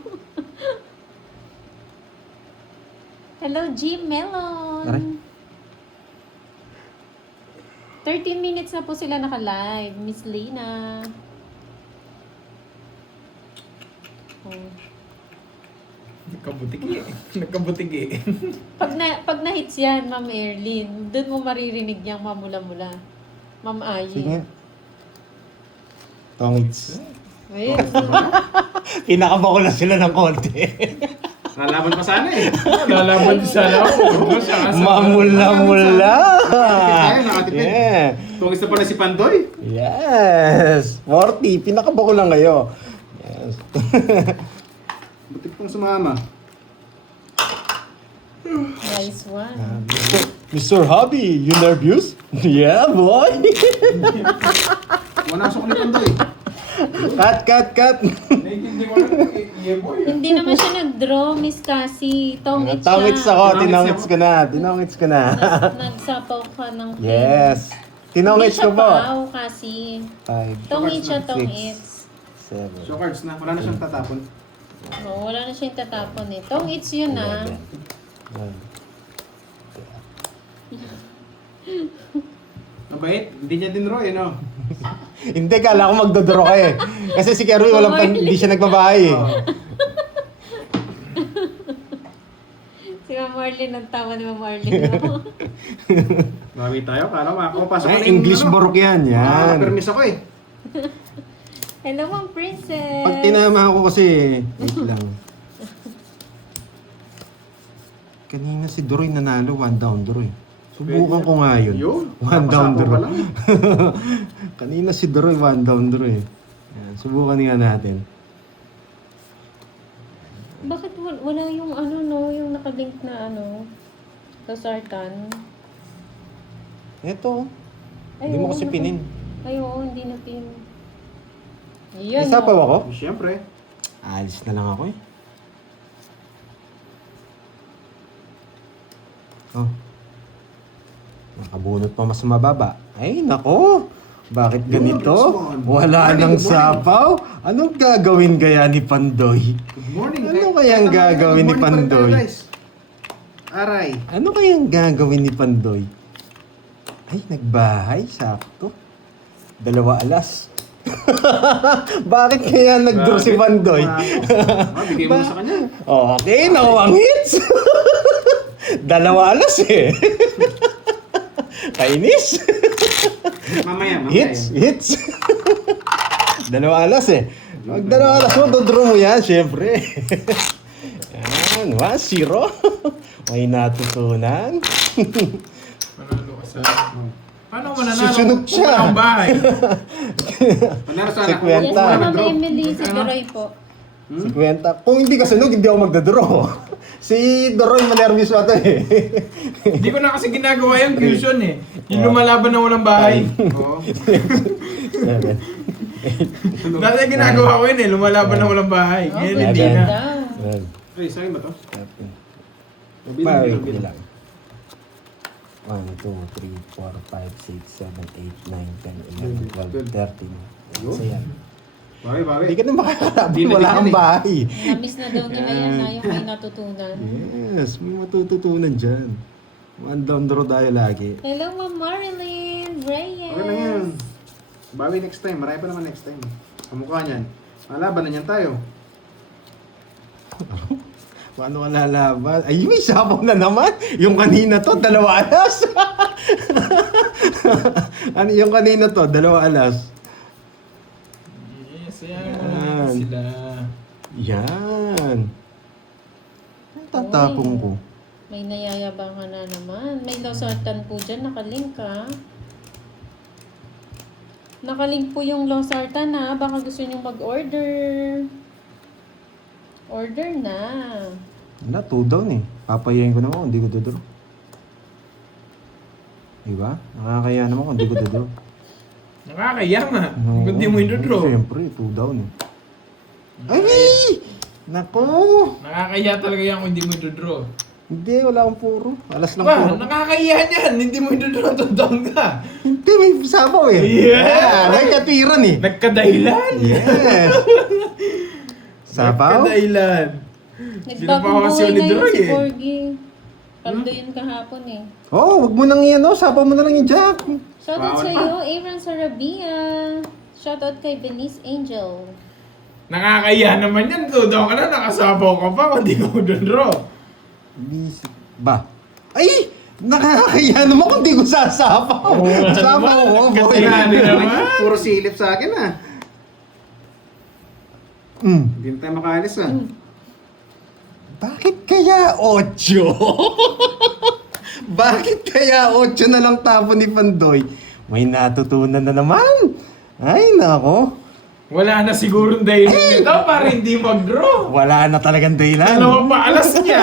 Hello, G. Melon. Aray. 13 minutes na po sila naka-live. Miss Lena. Oh. Nagkabutiki. Pag na-hits yan, Ma'am Erlyn, doon mo maririnig yung mamula-mula. Ma'am Sige. Ayin. Tongits. Wait. Kinakaba ko lang sila ng konti. Lalaban pa sana eh. Lalaban din sana ako. Mamula-mula. Nakatipid. Yeah. Tungis na pala si Pandoy. Yes. 40. Pinakaba ko lang kayo. Yes. Butik pong sumama. Nice one. Mr. Hobby, you nervous? Yeah, boy. Manasok ni Pandoy. Cut. Naiintindihan ko lang. Yeah, boy. Hindi naman siya nag-draw, Miss Cassie. Tongits siya. Tongits ako. Tinongits ko na. Nagsapaw ka ng king. Yes. Tinongits ko po. Hindi siya paw, Cassie. 5, Tongits siya, 6, tongits. 7, So cards na. Wala na siyang tatapon. No, wala na siya yung tatapon eh. Tongits yun 11. Mabait. Hindi niya din raw eh, no? Hindi, kala ko magdodoro ka eh. Kasi si Kerwin hindi siya nagbabahay eh. Si Ma'am Marlene, nagtawa ni Ma'am Marlene. No? Bawi tayo. Kala makakapasok Ay, English borok yan. Yan. Permis ako eh. Hello, Ma'am Princess. Pag tinama ako kasi, wait lang. Kanina si Doroy nanalo, 1 down Doroy. Subukan ko nga yun. Yun. 1 down Napasapaw pa Doroy. lang. Kanina si Doroy, 1 down Doroy. Yan, subukan nga natin. Bakit wala yung ano no, yung nakalink na ano, sa Sartan? Eto, Ay, hindi mo oo, kasi pinin. Ay, oo, hindi na pin. Yan. Isa pa ako? Siyempre. Alis na lang ako eh. Oh. Nakabunot pa mas mababa. Ay, nako! Bakit ganito? Wala nang sapaw? Anong gagawin kaya ni Pandoy? Good morning. Ano kayang gagawin ni Good morning pa rin tayo, Pandoy? guys. Aray. Ano kayang gagawin ni Pandoy? Ay, nagbahay. Sakto. 2 alas. Bakit kaya nag-draw si Pandoy? Bigay mo na sa kanya. Okay, nawang hits. 2 alas eh. Kainis. Mamaya. Hits. 2 alas eh. Pag 2 alas mo, dodraw mo yan, syempre. Yan, 1-0. May natutunan. Manalo ka sa... Paano ka mananalo? Susunod siya. Wala akong bahay. Panalo sana. Si Kwenta. Yes, Ma'am Nag-draw. Emily, si Ano? Doroy po. Si Kwenta. Kung hindi ka sunod, hindi ako magdadraw. Si Doroy manervous ata eh. Hindi ko na kasi ginagawa yung fusion eh. Yung lumalaban na walang bahay. Oo. 7. Dati ginagawa ko yun eh, lumalaban na walang bahay. Oh, Ngayon good hindi job na. daw. Ay, sa'yo ba to? Bawin Bilang. lang. 1, 2, 3, 4, 5, 6, 7, 8, 9, 10, 11, 12, 13. Yun. Isa yan. Bawi. Hindi ka na makakalaban. Di na Wala din kang yan eh. bahay. Na-miss na daw nila yan na yung may natutunan. Yes, may matututunan dyan. One down the road tayo lagi. Hello, Ma'am Marilyn Reyes. Okay lang yan. Bawi next time. Marami pa naman next time. Kamukha niyan. Malaban na niyan tayo. Paano ka lalaban? Ay, may sabaw na naman. Yung kanina to, 2 alas. Ano yung kanina to, 2 alas. Yes, ayan. Sila. Yan. Ang tatapong ko. May nayayabang ka na naman. May losartan po dyan. Nakalink ka. Nakalink po yung losartan ha. Baka gusto nyo mag-order. Order na. Wala, 2 down eh. Papayayin ko naman kung hindi ko dodoro. Diba? Nakakaya naman kung hindi ko dodoro. Nakakaya nga. Kung di mo i-draw. Siyempre, 2 down eh. Ay! Nako! Nakakaya talaga yan kung hindi mo i-draw. Hindi, wala akong puro. Alas lang Ba, puro. nakakaya yan. Hindi mo i-draw. Tundong ka. Hindi, may sabaw eh. Yeah! May katiran eh. Nagkadahilan. Yes! Sabaw? Nagkadahilan. Nagbagong Sino pa kasi buhay na yun Leroy si eh? Corgi. Paldo yun kahapon eh. Oh, wag mo nang yan oh. Sabaw mo na lang yung jack. Shoutout Bawal sa pa. iyo, Aaron Sarabia. Shoutout kay Benice Angel. Nakakaya naman yan. Tudaw ka na. Nakasabaw ka pa. Kung di ka mo draw. Ba? Ay! Nakakaya naman kung di ko sasapaw. Sabaw ko, boy. Nagkadahilan naman. Puro silip sa akin ah. Hindi na tayo makaalis ah. Bakit kaya 8? Bakit kaya 8 na lang tapo ni Pandoy? May natutunan na naman. Ay, nako. Wala na sigurong dahilan nito para hindi mag-draw. Wala na talagang dahilan. Dalawa pa alas niya.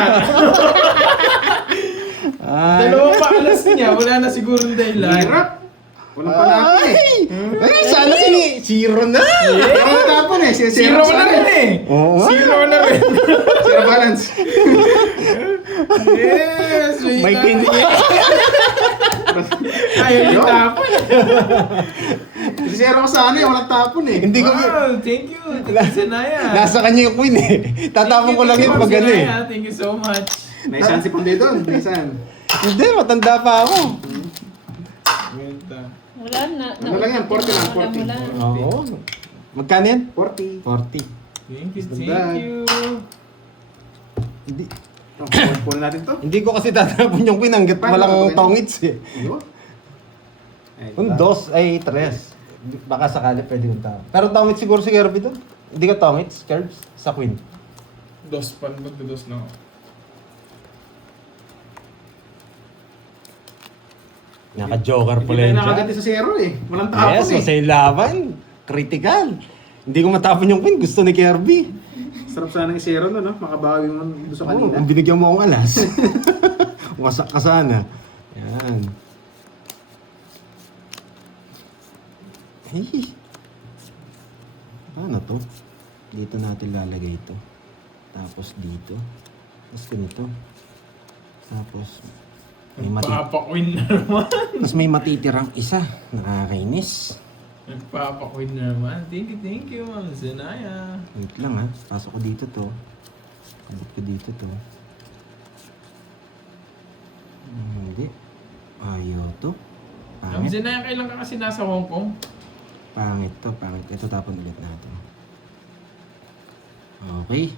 Ay, Dalawa pa alas niya. Wala na sigurong dahilan. Hirap. Walang panapin eh. ay, sana zero na. Walang tapon eh. Zero na rin eh. Oo. Zero na rin. Zero balance. Yes. May kin... Ayaw yung tapon. Zero ko sana eh. Walang tapon eh. Hindi ko... Wow, thank you. Thank you, Sanaya. Nasa kanya yung queen eh. Tatapon ko lang yun pag ano eh. Sanaya. Thank you so much. Naisan si Pandoy doon. Naisan. Hindi, matanda pa ako. Ganda. Wala na. Ano lang yan? 40 lang, 40. Wala. Oo. Magkano yan? 40. 40. Thank you, Ganda. thank you. Hindi, Punin natin to. hindi ko kasi tatapon yung queen hanggat Paano walang tatapon? tongits eh. Ano? Ay, Kung dos ay tres. Baka sakali pwede yung tao. Pero tongits siguro si Kirby doon. Hindi ka tongits, Curbs, sa queen. Dos pan, magdados na ako. Naka-joker pala Hindi yun tayo nakaganti sa zero eh. Walang tapon Yes, eh. masaya laban. Critical. Hindi ko matapon yung queen, gusto ni Kirby. Sarap sana yung zero no, no? Makabawi mo doon sa Oo, kanina. kung binigyan mo akong alas. Wasak ka sana. Yan. Hey. Ano to? Dito natin lalagay ito. Tapos dito. Tapos ganito. Tapos Nagpapakwin na naman. Tapos may matitirang isa. Nakakainis. Nagpapakwin na naman. Thank you, Ma'am Zenaya. Wait lang ha. Pasok ko dito to. Abot ko dito to. Hindi. Ayaw to. Ma'am Pangit. Zenaya, kailan ka kasi nasa Hong Kong? Pangit to. Pangit. Ito tapon ulit natin. Okay.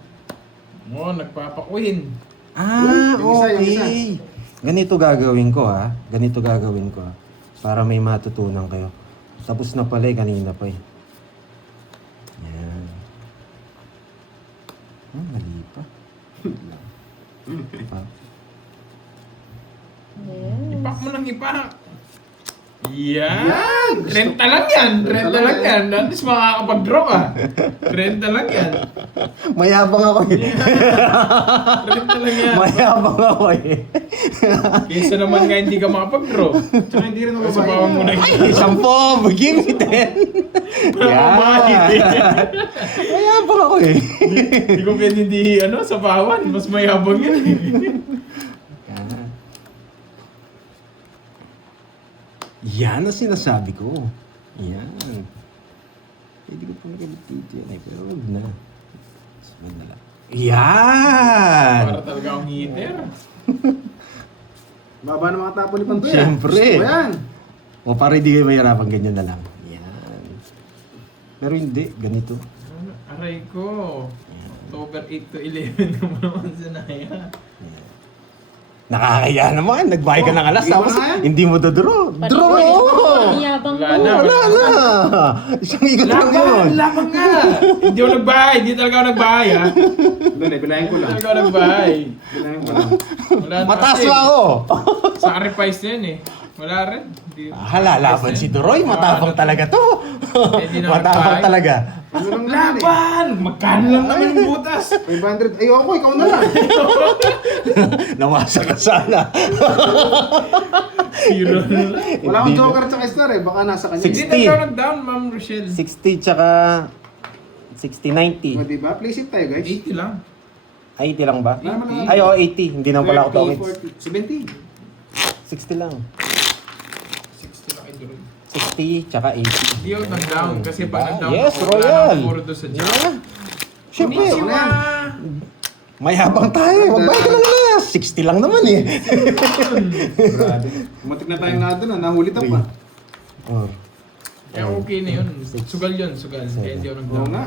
Oo, nagpapakwin. Ah, Yung isa, yung isa. okay. Ganito gagawin ko ha. Ganito gagawin ko ha. Para may matutunan kayo. Tapos na pala eh, kanina pa eh. Yan. Mali pa. Pa. Yes. Ipak mo ng ipak. Yan! Renta lang yan! Renta lang yan! At least makakapag-draw ka. Renta lang yan. Mayabang ako eh. Renta lang yan. Mayabang ako eh. Kaysa naman nga hindi ka makapag-draw. Tsaka hindi rin Sa bawang mo na Ay, 10! Give me 10! Yan! Mayabang ako eh. Hindi ko pwede hindi, sa bawan. Mas mayabang yan eh. Yan ang sinasabi ko. Yan. Pwede ko pang galit dito yan eh, pero wag na. Smile na lang. Yan! Para talaga akong heater. Baba ng mga tapo ni Pandoy. Siyempre. Gusto ko yan. O para hindi kayo mahirapan, ganyan na lang. Yan. Pero hindi, ganito. Aray ko. October 8 to 11 naman sa Naya. Nakakaya naman, nagbayad ka ng alas, Hindi mo tapos na yan? hindi mo dodraw. Draw! Ang yabang Wala mo. na. Wala na! Isang ikot lang yun. Laban! Laban nga! Hindi ako nagbahay. Hindi talaga ako nagbahay, ha? Doon eh, bilahin ko Hindi lang. talaga ako nagbahay. Bilahin ko lang. Wala na Mataas kasi. pa ako. Sacrifice na yun, eh. Wala rin. Hindi. Hala, laban si Duroy. Matapang talaga to. Hindi na Matapang nagbahay. talaga. Ano lang naman eh. Laban! Magkano lang naman yung butas? 500. Ayoko, ikaw na lang. Nawasa ka sana. Zero na lang. Wala akong Hindi na. joker tsaka star eh. Baka nasa kanya. Six- Hindi 60. na ikaw nag-down, Ma'am Rochelle. 60 tsaka 60-90. O, diba? Play it tayo, guys. 80 lang. Ay, 80 lang ba? 80. Ay, oo, 80. Hindi naman pala ako tongits. 70. 60 lang. 60 lang kay Duroy. 60 tsaka 80. Hindi ako nag-down kasi Diba? pag nag-down Yes, ako, Royal. wala nang puro doon sa jack. Yeah. Siyempre, Konnichiwa! mayabang tayo. Magbayad ka lang na. 60 lang naman eh. Grabe. Matik na tayong na doon, nahuli pa. Or, Kaya okay na yun. Sugal yun, sugal. Kaya hindi ako Oo nag-down. nga.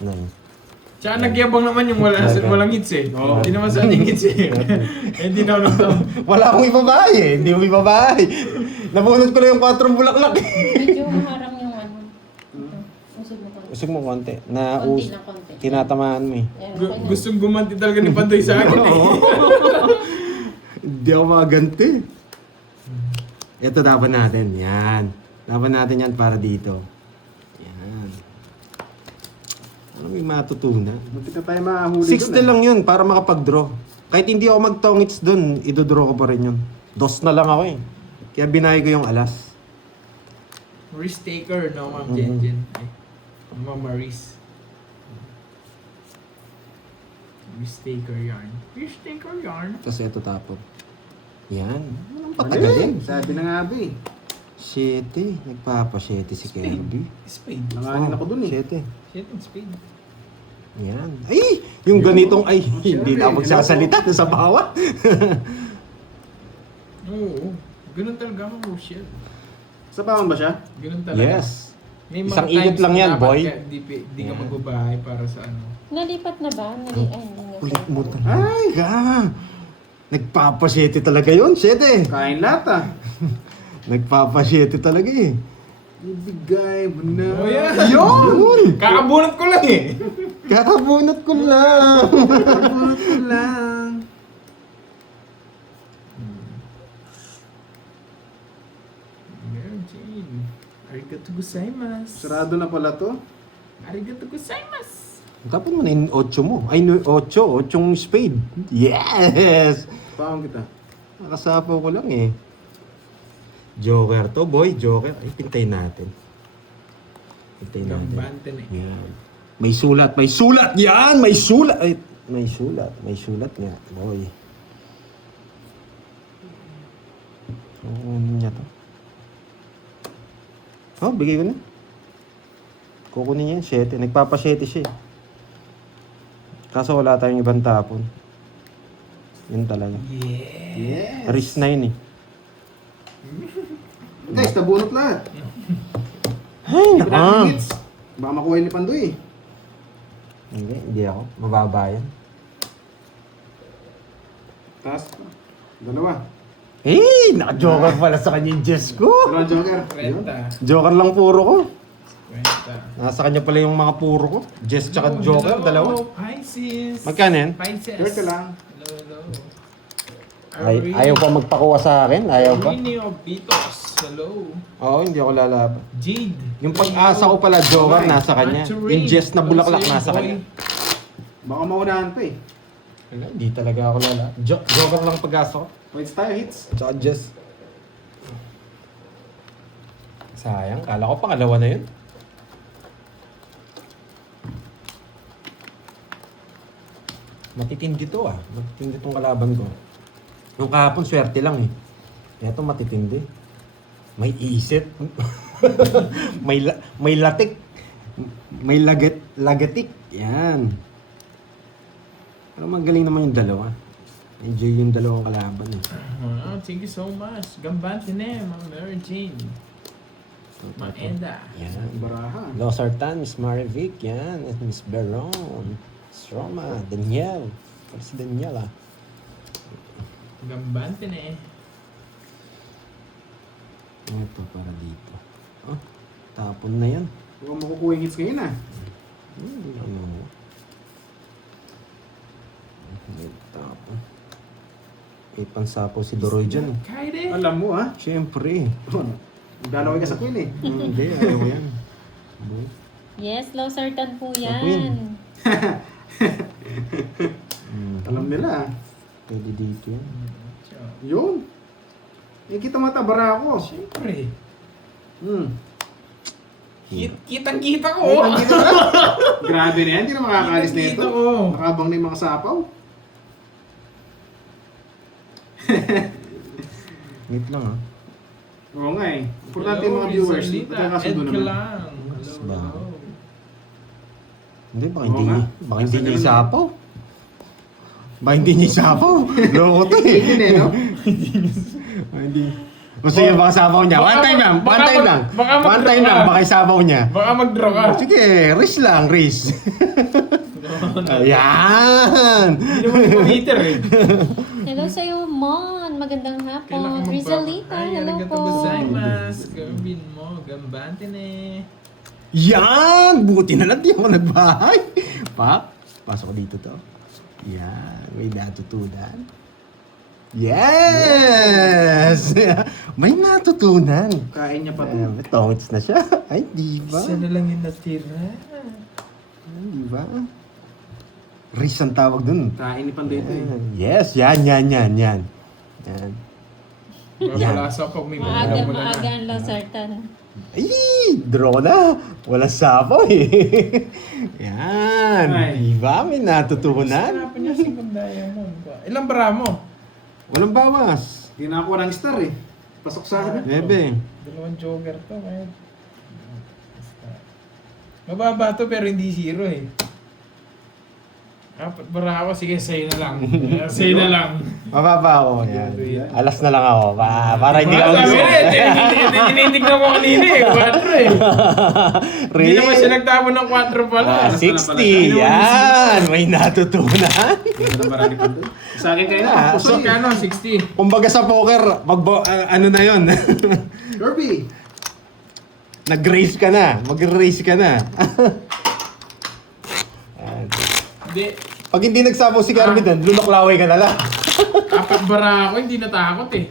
8, 9. Tsaka nagyabang naman yung walang hits eh. Oo. Hindi naman sa ating hits eh. Hindi na ako nag-down. Wala akong ibabahay eh. Hindi mo ibabahay. Nabunod ko lang yung 4 bulaklak eh. Medyo maharang yung ano. Usog mo konti. Usog mo konti. Na Konti lang, konti. tinatamaan mo eh. Ayan, okay na. Gustong gumanti talaga ni Pandoy sa akin eh. Hindi ako makaganti. Ito dapat natin. Yan. Dapat natin yan para dito. Yan. Ano may matutunan? Matik na tayo mahuli 60 lang yun para makapag-draw. Kahit hindi ako mag-tongits dun, idodraw ko pa rin yun. Dos na lang ako eh. Kaya binahay ko yung alas. Risk taker, no, Ma'am Jenjen. Ay, Ma'am Maris. Risk taker yarn. Risk taker yarn. Tapos ito tapon. Yan. Anong Magaling. patagalin? Sabi na nga ba eh. 7. Nagpapa-7 si Kirby. Spade. Nanganin ako dun eh. 7. Shit, ang spade. Yan. Ay! Yung ganitong ay, hindi na ako magsasalita sa bawat. Oo. Ganun talaga ang Rochelle. Sa baon ba siya? Ganun talaga. Yes. May mga Isang ikot times lang na yan, dapat boy. Di ka Yeah. magbabahay para sa ano. Nalipat na ba? Ay, hindi nga. Ulit mo talaga. Nagpapa-7 talaga yun. 7. Kain lahat ah. Nagpapa-7 talaga eh. Ibigay mo na. Oh, yeah. Yun! Kakabunot ko lang eh. Kakabunot ko lang. Pagpunot ko lang. Meron, Jane. Arigato gozaimasu. Sarado na pala to. Arigato gozaimasu. Tapos mo na yung 8 mo. Ay, 8 spade. Yes! Paong kita. Nakasapaw ko lang eh. Joker to, boy. Joker. Ay, pintayin natin. Pintayin natin. Gambante na eh. Yan. May sulat. May sulat! Yan! May sulat! Ay, may sulat. May sulat nga, boy. Kukunin niya to. Oh, bigay ko na. Kukunin niya yan. 7. Nagpapa-7 siya eh. Kaso wala tayong ibang tapon. Yun talaga. Yes. Risk na yun eh. Guys, nabunot lahat. Ay, Hindi naka. hits. Baka makuha ni Pandoy eh. Hindi ako. Mababa yan. Taas. Dalawa. Eh, naka-joker pala sa kanya yung Jess ko. Dalawa joker. Yun. 30. Joker lang puro ko. 20. Nasa kanya pala yung mga puro ko. Jess tsaka joker, dalawa. Pisces. Magkano yan? Pisces. Joker lang. Hello, hello. Ayaw pa magpakuha sa akin? Ayaw pa? Arini of Beatles. Hello. Oo, hindi ako lalaban. Jade. Yung pag-asa ko pala, joker nasa kanya. Maturin. Yung Jess na bulaklak Hello nasa sa'yo, kanya. Baka maunahan pa eh. Wala, hindi talaga ako lalaban. Joker lang pag-asa ko. Points tayo, hits. Tsaka Jess. Sayang, kala ko pangalawa na yun. Matitindi to ah. Matitindi tong kalaban ko. Yung kahapon, swerte lang eh. Ito matitindi. May isip. may latik. May lagatik. Yan. Pero magaling naman yung dalawa. Enjoy yung dalawang kalaban. Eh. Wow, thank you so much. Gambante na, Ma'am Mary Jane. Ma'am Enda. Yan. Baraha. Losartan, Miss Marivic, yan. At Miss Beron. Miss Roma, Daniel. Para si Daniela. Gambante na eh. Ito para dito. Oh, tapon na yan. Huwag makukuha yung hits ngayon ah. Ano mo? Tapon. May pansapaw si Doroy dyan. Kahit eh. Alam mo ah. Siyempre. Dalaway ka sa queen eh. Hindi, ayaw ko yan. Yes, Losartan po Queen. yan. Alam nila ah. Pwede dito yan. Yun. Eh, kita matabara ako. Siyempre. Kitang-kita ko. Oh, kita na. Grabe na yan. Hindi na makakaalis na ito. Kitang-kita ko. Nakabang na yung mga sapaw. Wait lang ah. Oo nga eh. Importante yung mga viewers. Magkakasundo Ed ka naman. lang. Ba? Hello. Hindi, baka Oo hindi nga. baka hindi Kasi niya ganun isapaw. Baka hindi niya isapaw. Loko to eh. Yun eh, no? Baka hindi. O sige, baka sapaw niya. One time lang. One time lang. Baka One time lang. Baka isapaw niya. Baka mag-draw ka. Sige, risk lang, risk. Ayan! Hindi naman yung computer eh. Hello sa'yo, Mon. Magandang hapon. Rizalita, hello po. gozaimasu. Gawin mo. Gambante na eh. Yan! Buti na lang di ako nagbahay. Pasok ko dito to. Yan, may natutunan. Yes! May natutunan. Kain niya pa to. Tongits na siya. Ay, di ba? Isa na lang yung natira. Di ba? Riz ang tawag dun. Kain ni Panday ito eh. Yes, yan. Yan. Mabalasa pag may mga mula Maaga na. ang Losartan. Ay, draw na. Wala sapaw eh. Yan. Ay. Di ba? May natutunan. Hanapan niya si Diamond. Ilang bara mo? Walang bawas. Hindi na ako ng star eh. Pasok sa akin. Bebe. Dalawang joker to. Kahit. Mababa to pero hindi zero eh. Apat bara ako. Sige, sa'yo na lang. Sa'yo na lang. Mababa ako. Yan. Alas na lang ako. Para hindi ka Sabi mag-isip. na, tinitignan ko kanina eh. 4 eh. Hindi naman siya nagtapon ng 4 pala. 60. Yan. May natutunan. Ano ba ni Panday? Sa akin kayo Ah, na. So, Puso kano? 60. Kumbaga sa poker, ano na yon? Derby. Nag-race ka na. Mag-race ka na. Hindi. Pag hindi nagsapaw si Carmen doon, lumaklaway ka na lang. Apat bara ako. Hindi natakot eh.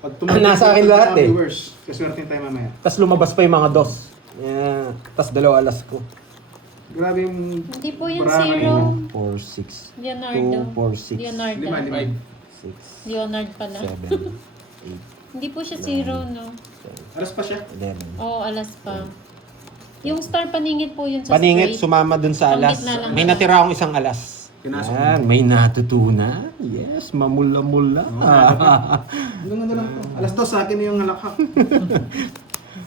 Pag Nasa akin lahat eh. Viewers. Kaswerte tayo mamaya. Tapos lumabas pa yung mga dos. Yeah. Tapos dalawa alas ko. Grabe yung... Hindi po yung Baraha zero. 4, 6. Leonardo. 2, 4, 6. Leonardo. 5. 6, Leonard pala. 7, Hindi po siya zero, no? Alas pa siya. 11. Oo, alas pa. Yung star paningit po yun sa Paningit, straight. sumama dun sa Ang alas. gitna lang May pala. natira akong isang alas. Pinasok Yan, may natutunan. Yes, mamula-mula. Ganda lang to. Alas 2 sa akin na yung halakhak.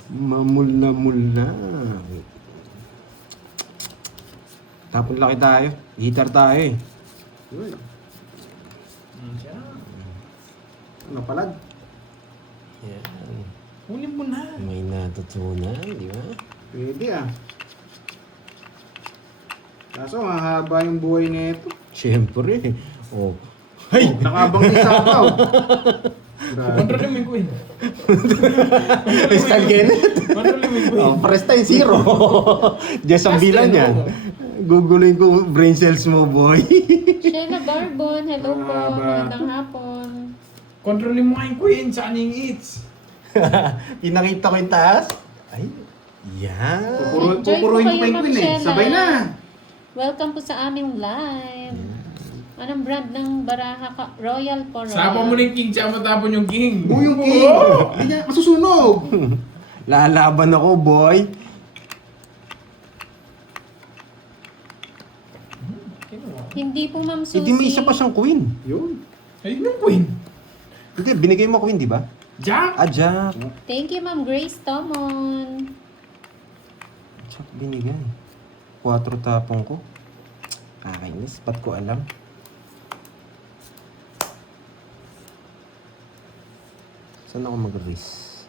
Mamula-mula. Tapon laki tayo. Hitar tayo eh. Yun. Ano palag? Yan. Kunin mo na. May natutunan, di ba? Pwede ah. Kaso mahaba yung buhay nito. Siyempre. Oh. Hey! Nakabang ni Sapaw. Grabe. Control mo yung queen. Crystal Kenneth. Control mo yung queen. Oh, press tayo zero. Diyos ang bilang yan. Gugulin ko brain cells mo, boy. Sheila Barbon, hello po. Haba. Magandang hapon. Kontrolin mo nga yung queen. Saan yung eats? Pinakita ko yung taas. Ay, yan. Pupuruin ko pa yung queen eh. Sabay na. Welcome po sa aming live. Anong brand ng baraha ka? Royal po, Royal. Sapa mo na yung king tsaka matapon yung king. Yung king. Oo. Hindi niya masusunog. Lalaban ako, boy. Hindi po, Ma'am Susie. Hindi may isa pa siyang queen. Yun. Ayun yung queen. Hindi, binigay mo queen, di ba? Jack. Ah, Jack. Thank you, Ma'am Grace Tomon. Tsak binigay. 4 tapong ko. Kakainis. Ba't ko alam? Saan ako mag-raise?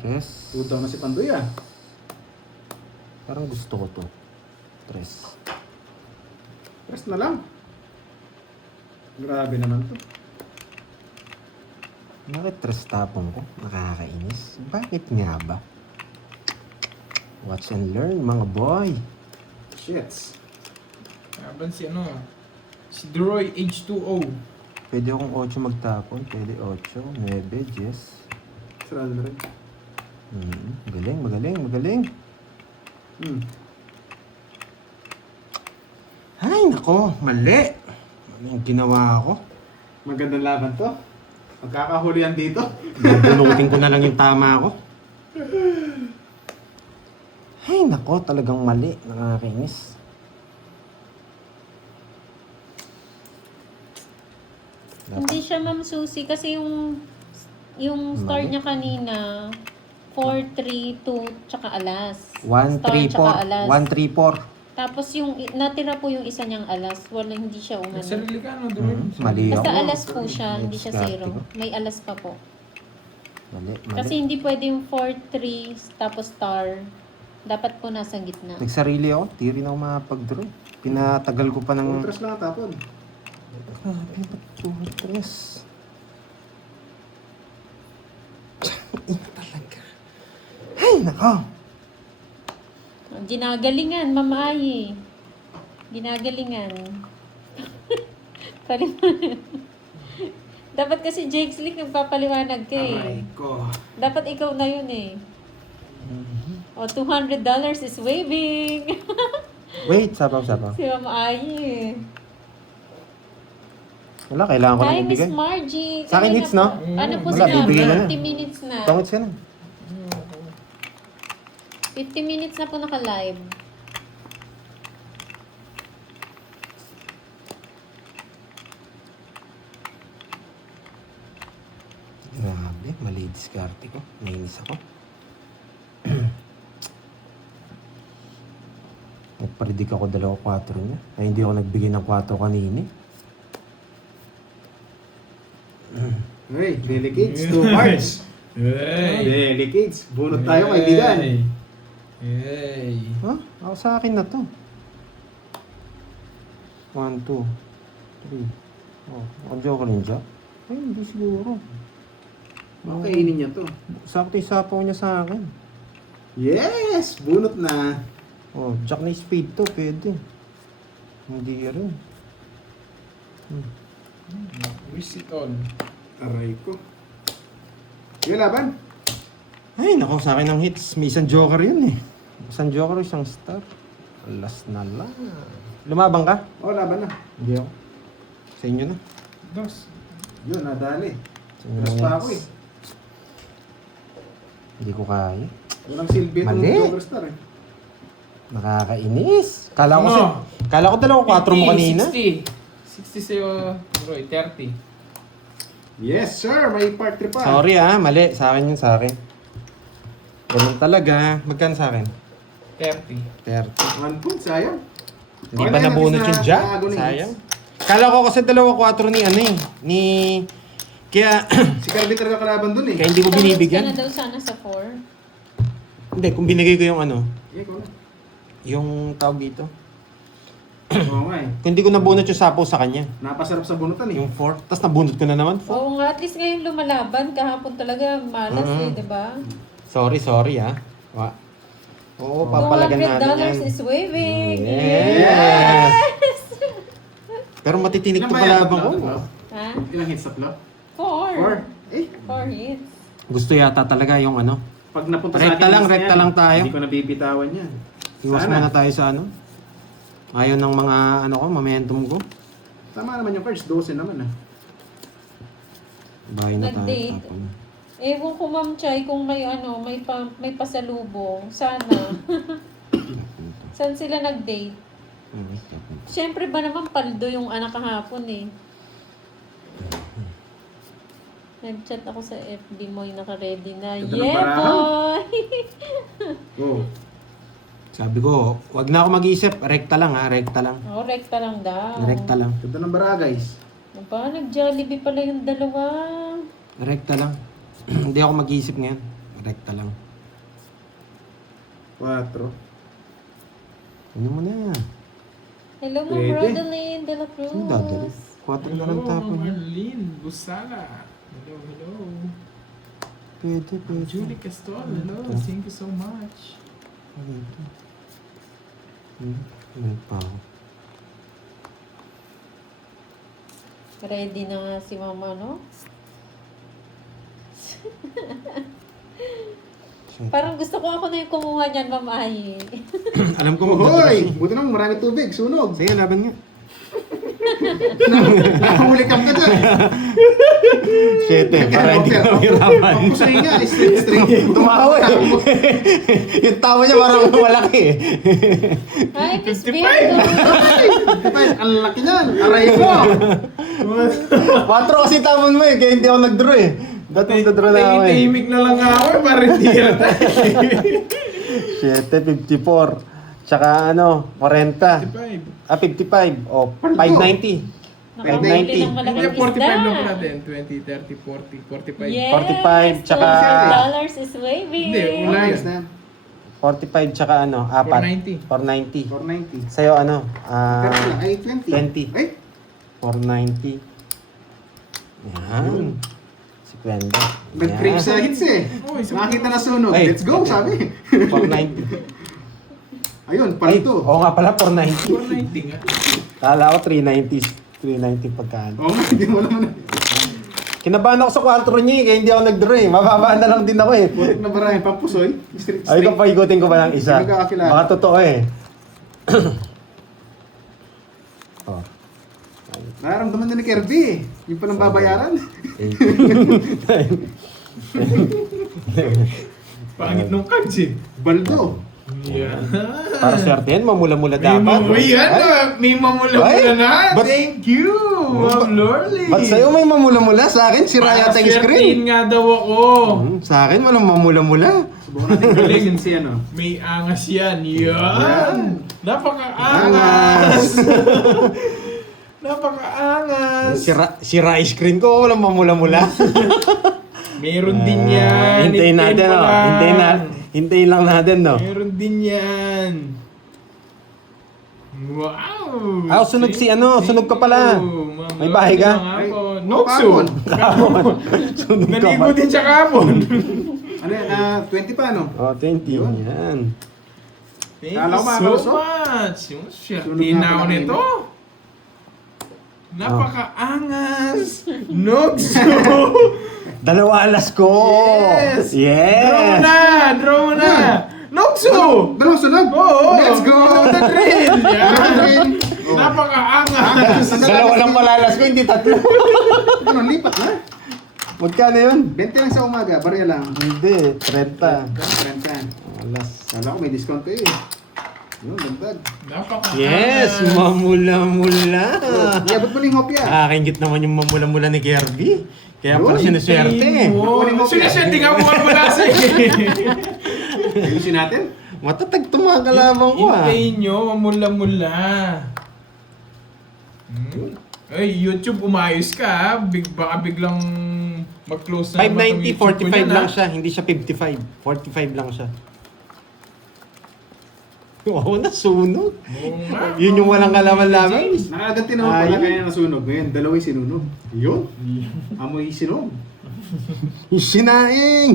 3. Utaw na si Pandoy ah. Parang gusto ko to. 3. Rest na lang. Grabe naman to. Bakit 3 tapong ko? Nakakainis. Bakit nga ba? Watch and learn, mga boy. Shits. Laban si ano, si Droy H2O. Pwede akong 8 magtapon. Pwede 8, 9, 10. Sarado na rin. Magaling, magaling, magaling. Ay, nako. Mali. Ano yung ginawa ko? Magandang laban to. Magkakahulihan dito. Bubunutin ko na lang yung tama ko. Ay, nako. Talagang mali. Nakakainis. Hindi siya Ma'am Susie kasi yung start niya kanina 4, 3, 2, tsaka alas. 1, Star 3, tsaka 4. alas. 1, 3, 4. Tapos yung natira po yung isa niyang alas. Hindi siya umano. Nagsarili ka, no, Droy? Mali ako. Basta alas po siya, hindi siya Diskarte zero. ko. May alas pa po. Mali, mali. Kasi hindi pwede yung 4, 3, tapos star. Dapat po nasa gitna. Nagsarili ako. Di rin ako makapag-draw. Pinatagal ko pa ng... Ultras lang tapon. Grabe, ba't 2, 3? Ina talaga. Ay, nako. Ginagalingan, mamayi. Ginagalingan. Paliwanag. Dapat kasi Jake Slick nagpapaliwanag ka eh. ko. Dapat ikaw na yun eh. O, $200 is waving. Wait, sabaw. Si Mama Ayi. Wala, kailangan ko Hi, nang Miss ibigay. Margie. Sa akin, Kanina hits, no? po. Ano po Wala, sila? bibigay na. 50 minutes na. Pangit siya na. 50 minutes na po naka-live. Grabe, mali diskarte ko. Nainis ako. Nagparidig ako 2-4 niya. Ay, hindi ako nagbigay ng 4 kanini. Hey, delicates, 2 cards. Hey! Delicates. Bunot tayo, kaibigan. Hey! Ha? Ako sa akin na to. 1, 2, 3. Oh, ang joke rin siya. Ay, hindi siguro. Makainin niya to. Sakto yung sapaw niya sa akin. Yes! Bunot na. Oh, jack na speed to, pwede. Hindi rin. Wish it on. Aray ko. Yung laban? Ay, nako sa akin ang hits. May isang joker yun eh. Isang joker, isang star. Last na lang. Lumabang ka? Oo, laban na. Hindi ako. Sa inyo na. Dos. Yun, nadali. Sa inyo Plus na pa yan. ako eh. Hindi ko kaya. Walang silbi itong Mali. Joker Star eh. Nakakainis. Kala ko 2-4 mo kanina. 60 sa'yo, Roy. 30. Yes, sir. May part 3 pa. Sorry mali. Sa akin yun, sa akin. Ganun talaga. Magkano sa akin? 30. 30. 1 point, sayang. Hindi Okay ba na, nabunot at least yung jack? nakago na Sayang. Kala ko kasi 2-4 ni ano eh. Kaya, Si Carby talaga kalaban dun eh. kaya hindi ko Ka na binibigyan. daw sana sa 4. Hindi, kung binigay ko yung ano, Eh, ikaw na. yung tawag dito. Oo nga eh. Kung hindi ko nabunot yung sapo sa kanya. Napasarap sa bunutan eh. Yung 4. Tapos nabunot ko na naman 4. Oo nga, at least ngayon lumalaban. Kahapon talaga malas eh, di ba? Sorry Oo, papalagyan natin yan. $200 is waving. Yes! Pero matitinig to palabang ko. Ha? Ilang hits sa plot? 4. 4. Eh, 4 hits. Gusto yata talaga yung ano. pag napunta Rekta lang, hits na rekta yan, lang tayo. Hindi ko nabibitawan yan. Iwas Sana. muna tayo sa ano. Ayaw ng mga ano ko, momentum ko. Tama naman yung cards. 12 naman ah. Bahay na tayo. Nag-date. Tapon. Ewan ko Ma'am Chay kung may may pasalubong. Sana. Saan sila nag-date? Tapon. Siyempre ba naman paldo yung anak kahapon eh. Nag-chat ako sa FB mo, yung naka-ready na. Ganda ng Yeah, baraha. boy! Oh. Sabi ko, wag na ako mag-isip. Rekta lang ha, rekta lang. Oh, rekta lang daw. Rekta lang. Ganda ng bara, guys. Aba, nag-Jollibee pala yung dalawa. Rekta lang. Hindi ako mag-isip ngayon. Rekta lang. 4. Ano mo na? Hello, Ma'am Pwede. Rodeline de la Cruz. Sino dadali? 4 na lang tapon niya. Arlene Busala. Hello, hello. Pwede, pwede. Julie Castol, hello. Thank you so much. Ano ito? Ano pa ako? Ready na nga si Mama, no? Parang gusto ko ako na yung kumuha niyan, Ma'am Ai. Alam ko Hoy! magdadala. Buti naman marami tubig. Sunog. Sige, laban nga. Nakahuli ka ka dyan. 7, para hindi ka mahirapan. Pampusay nga. Straight. Tumawa eh. Yung tawa niya parang malaki eh. Ay, Miss 55. Bingo! Ang laki niyan. Aray mo. 4 kasi tamon mo eh, kaya hindi ako nag-draw eh. Dati nag-draw na ako eh. Tahimik na lang ako para hindi yata. 7, 54. Tsaka ano, 40. 55. 55. O, 590. Nakahuli ng 590. Hindi, malaking 45 lang isda. pala din. 20, 30, 40, 45. Yes! 45, tsaka- $200 is waving! Hindi, wala Ayos yan. na. 45 tsaka ano, 4. 490. 490. 490. Sa'yo ano, Pero lang, ay 20. 20. Ay, 490. Yan. Si Kwenda. nag-crave sa hits eh. Oy, sa- Nakita na sunog. Ay, Let's go, sabi. 490. Ayun, Ay, palito. oo nga pala, 490. 490 nga. Kala ko 390. 390 pagkaan. Oo nga, hindi mo naman. Kinabahan ako sa 4 niya eh, kaya hindi ako nag-draw eh. Mababa na lang din ako eh. Butik na barangay, pampusoy. Straight, Ay, straight. kung paikutin ko ba ng isa? Hindi magkakakilala. Baka totoo eh. Oh. Nararamdaman na ni Kirby. Yung palang babayaran. 8. Pangit nung cards eh. Baldo. Yeah. Para swerte yan, mamula-mula May dapat. mamula na. May mamula-mula Ay, na. ba't- Thank you, Ma'am Lorly. Ba't sa'yo may mamula-mula? Sa akin, sira yata yung screen. nga daw ako. Sa akin, walang mamula-mula. Subukan natin galisin si ano. May angas yan. Yan. Yan. Napaka-angas. Napaka-angas. Sira yung screen ko, walang mamula-mula. Meron din yan. Hintayin natin, mo no? lang. Hintayin lang natin, no? Meron din yan. Wow! Ah, sunog si ano, sunog ka pala. Ma'am May bahay ka? Lorly, Ay, Nokso! kapon. Sunog ka Naligo pa. din siya kahapon. Ano yan, 20 pa ano? Oh, 20. Yun. Yan. Thank Kala you ko so makakalusot. much. Yung shit, Sunog nga tinaw pala nito. Napaka-angas. Nokso! Dalawa alas ko! Yes! Yes! Draw mo na! Draw mo na! Nokso! Dalawang sunog. Oo! Let's go! You know the drill! Yan! Oh. Napaka-angas! Dalawa lang pala alas ko, hindi tatlo. Ano, lipat na. Magkano yun? 20 lang sa umaga, barya lang. Hindi, 30. 30. Alas. Kala ko may discount kayo eh. Yun, dagdag. Napaka-angas! Yes! Mamula-mula! Iabot mo na yung hopya. Nakakaingit naman yung mamula-mula ni Kirby. Kaya pala Yun, sinuswerte eh. Kunin mo, Sinaswerte nga mo ang malasa eh. Ayusin natin. Matatag to mga kalaban ko ah. Hintayin nyo, mamula-mula. Ay, YouTube, umayos ka ha. Baka biglang mag-close na naman 590, itong YouTube ko 45 dyan, lang ha? siya. Hindi siya 55. 45 lang siya. Oo, nasunog. Oo nga. Yun yung walang kalaman-laman. Nakagaganti naman pala Ayun. kaya nasunog. Ngayon, dalawa yung sinunog. Yun. Amoy sinog. Yung sinaing!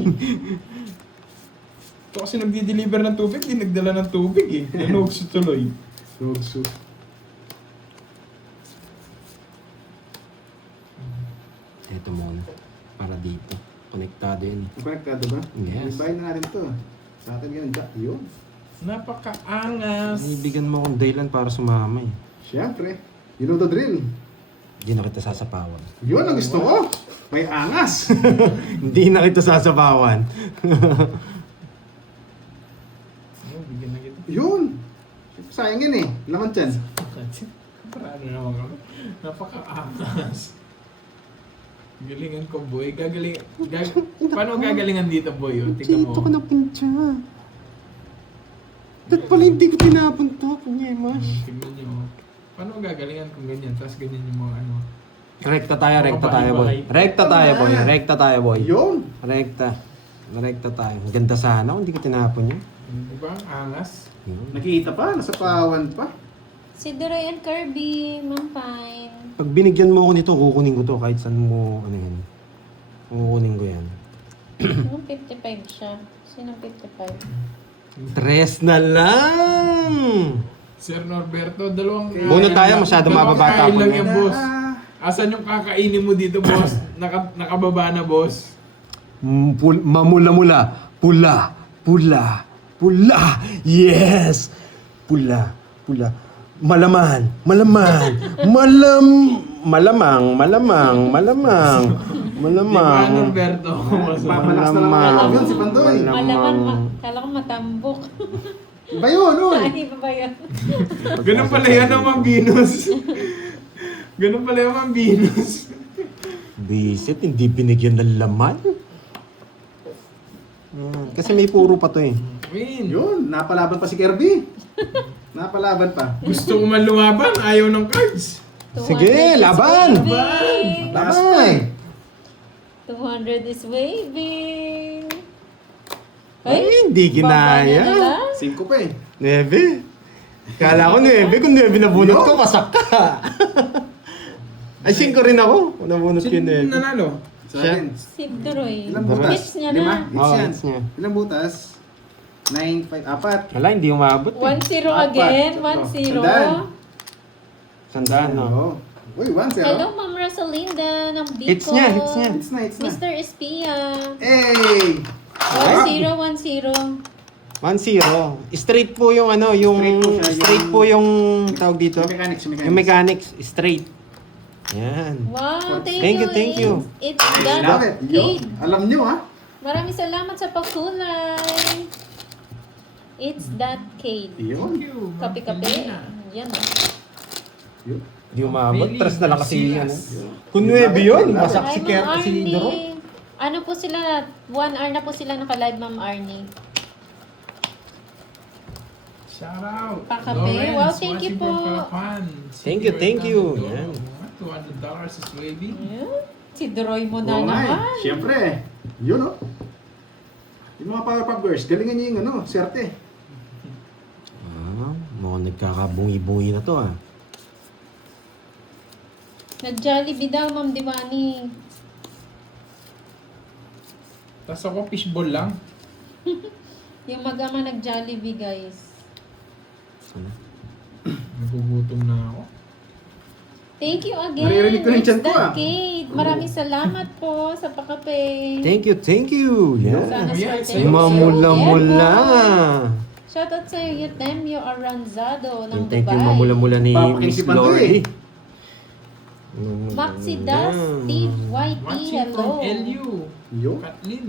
Ito kasi nagdi-deliver ng tubig, di nagdala ng tubig eh. Nanugso tuloy. Sugso. Ito muna. Para dito. Konektado yun. Konektado ba? Yes. Ibahin na natin to. Sa atin yun. Yun. Napaka-angas. Ibigyan mo akong dahilan para sumama eh. Siyempre. You know the drill. Hindi na kita sasapawan. Yun ang gusto ko. May angas. Hindi na kita sasapawan. Oh, bigyan na kita. Yun. Sayang yun eh. Laman dyan. Para ano naman kami. Napaka-angas. Galingan ko, boy. Paano gagalingan dito, boy? O, tingnan Dito ko mo. na pincha. Ba't pala hindi ko tinapon to, Kunyemas? Tingnan nyo. Paano gagalingan kung ganyan? Tapos ganyan yung mga ano. Rekta tayo, boy. Rekta tayo, boy. Yun. Rekta tayo. Ang ganda sana kung hindi ko tinapon yun. Di ba? Ang angas. Yun. Nakikita pa, nasa pawan pa. Si Duray and Kirby, Ma'am Pine. Pag binigyan mo ako nito, kukunin ko to kahit saan mo, ano yan. Kukunin ko yan. Anong 55 siya? Sinong 55? 3 na lang! Sir Norberto, dalawang... Bunot tayo, masyado dalawang mababata kain po lang yan. yan, boss. Asan yung kakainin mo dito, boss? Nakababa na, boss. Mamula-mula. Pula. Yes! Pula. Malamang. Di ba, Norberto? Mamalakas na lang yun si Pandoy. Malaman, kala ko matambok. Iba yun, nun. Ay, iba ba yun? Ganun pala yan ang Mambinos. Ganun pala yung Mambinos. Bisit, hindi binigyan ng laman. Kasi may puro pa to eh. Win. Yun, napalaban pa si Kirby. Napalaban pa. Gusto ko man lumaban, ayaw ng cards. 200 Sige, is laban! waving. Taas pa eh. 200 is waving. Ay, hindi ginaya. baba na nila. 5 pa eh. 9. Kala ko 9. Kung 9 nabunot ko, kasak ka. Ay, 5 rin ako. Nabunot ko yung 9. Nanalo? Sa Siya? akin. Si Duroy. Ilang butas? Hits niya 5? na. Hits yan. hits niya. Ilang butas? 9, 5, 4. Wala, hindi umabot. 1-0 Apat. again. Sandaan. 1-0. Sandaan, no? Oo. Uy, 1-0. Hello, Ma'am Rosalinda ng Bicol. Hits niya. Hits na. Mr. Espia. Hey! 1-0. 1-0. Straight po yung ano, yung... Straight po siya, yung- tawag dito. Yung mechanics. Yung mechanics. Straight. Yan. Wow, Thank you. It's Love that it. Yo, kid. alam nyo ha. Maraming salamat sa pagkulay. It's that kid. Yun. Thank you. Kape-kape. Yan. Yun. Hindi umabot. Really? 3 na lang kasi Silas. ano. Kung 9 yun, Hi, masak si Hi, Kerr Ma'am si Doro. Arnie. Ano po sila? 1 hour na po sila naka-live, Ma'am Arnie. Shout out. Pakape. Lawrence, Wow, thank you watching po. from Palapan. Thank you. City Yan. $200 is wavy. Ayan. Si Duroy mo na Oo nga eh. naman. Siyempre. Yun oh. Yung mga Powerpuff Girls, galingan nyo yung ano, swerte. Mukhang nagkakabungi-bungi na to ah. Nag-Jollibee daw, Ma'am Diwani. Tapos ako fishball lang. Yung mag-ama nag-Jollibee, guys. Ano? Nagugutom na ako. Thank you again. Naririnig ko yung It's chan ko, that ah. kid. Maraming salamat po sa pakape. Thank you. Yan. Sana Yeah, swerte sa'yo. mo. Mamula-mula. Shoutout sa Eutemio Aranzado ng Thank you, Dubai. mamula-mula ni Papaking Miss si Pandoy. Lordy. Maxi Das, Steve YT, Watching hello. from LU. Yun. Kathleen.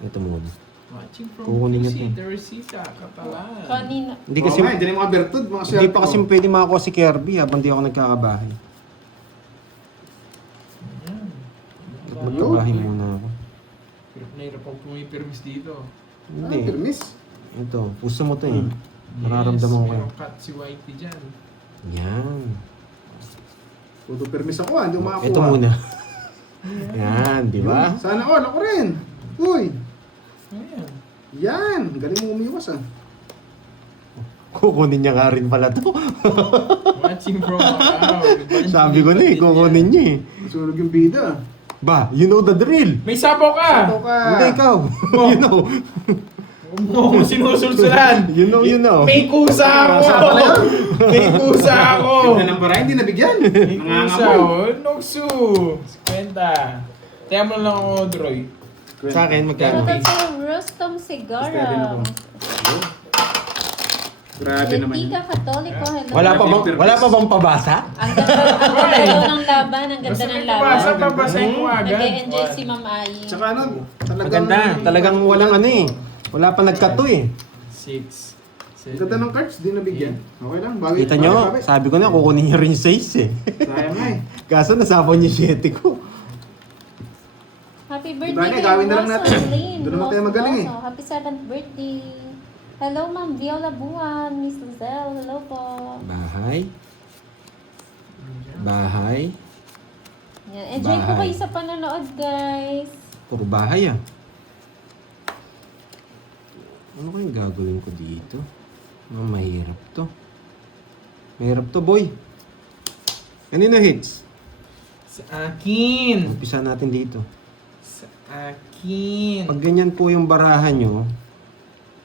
Ito muna. Watching from Kukunin niya Lucy, to. Teresita, Catalan. Kanina. Hindi kasi Oo nga, dyan yung mga bertud, mga swerte hindi pa kasi ko. pwede makakuha si Kirby habang di ako nagkakabahay. Ayan. Magkabahay muna ako. Nahirap ako pumipirmis dito. Ah, Hindi. permis. Ito, puso mo to eh. Mararamdaman ko. Merong cut si Whitey dyan. Yan. Puto permis ako hindi ko makakuha. Ito muna. Yan, di ba? Sana all, ako rin. Uy, Ayan. yan. Galing mo umiwas ah. Kukunin niya nga rin pala to. Watching from Macau. Sabi ko na eh, kukunin niya eh. Sunog yung bida. Ba, you know the drill. May sabaw ka! Ito ka. Hindi ikaw. You know. Huwag mo akong sinusulsulan! You know. May kusa ako! May kusa ako! Ganda ng bara, hindi nabigyan. May kusa Nangangamoy. ako. Noksu! 50. Tiyan mo lang ako, Droy. Sa akin, magkano? Shoutout sa Rostom Segara. Basta rin ako. Grabe naman yun. Lentica Catholico, hello. Wala pa bang pabasa? Ang ganda daw ng laban, ang ganda Basta ng may laban. kubasa, babasahin ko agad. Nag-e-enjoy si Ma'am Ai. Tsaka ano, Maganda. Talagang walang ano eh. Wala pa nagkato eh. 6. Ang ganda ng cards, di nabigyan. Okay lang, Kita nyo, sabi ko na kukunin niya rin yung 6 eh. Sayang nga eh. Kaso nasapon niya 7 ko. birthday Diba, kay gawin na lang Rosa natin. Lynn. Doon naman tayo magaling eh. Rosso. Happy 7th birthday. Hello, Ma'am Viola Buwan. Miss Lizelle, hello po. Bahay. Bahay. Yan. Enjoy po Bahay. kayo sa panonood, guys. Puro bahay ah. Ano kayang gagawin ko dito? Mahirap to. Mahirap to, boy. Kanina hits? Sa akin. Umpisa natin dito. Sa akin. Pag ganyan po yung barahan nyo,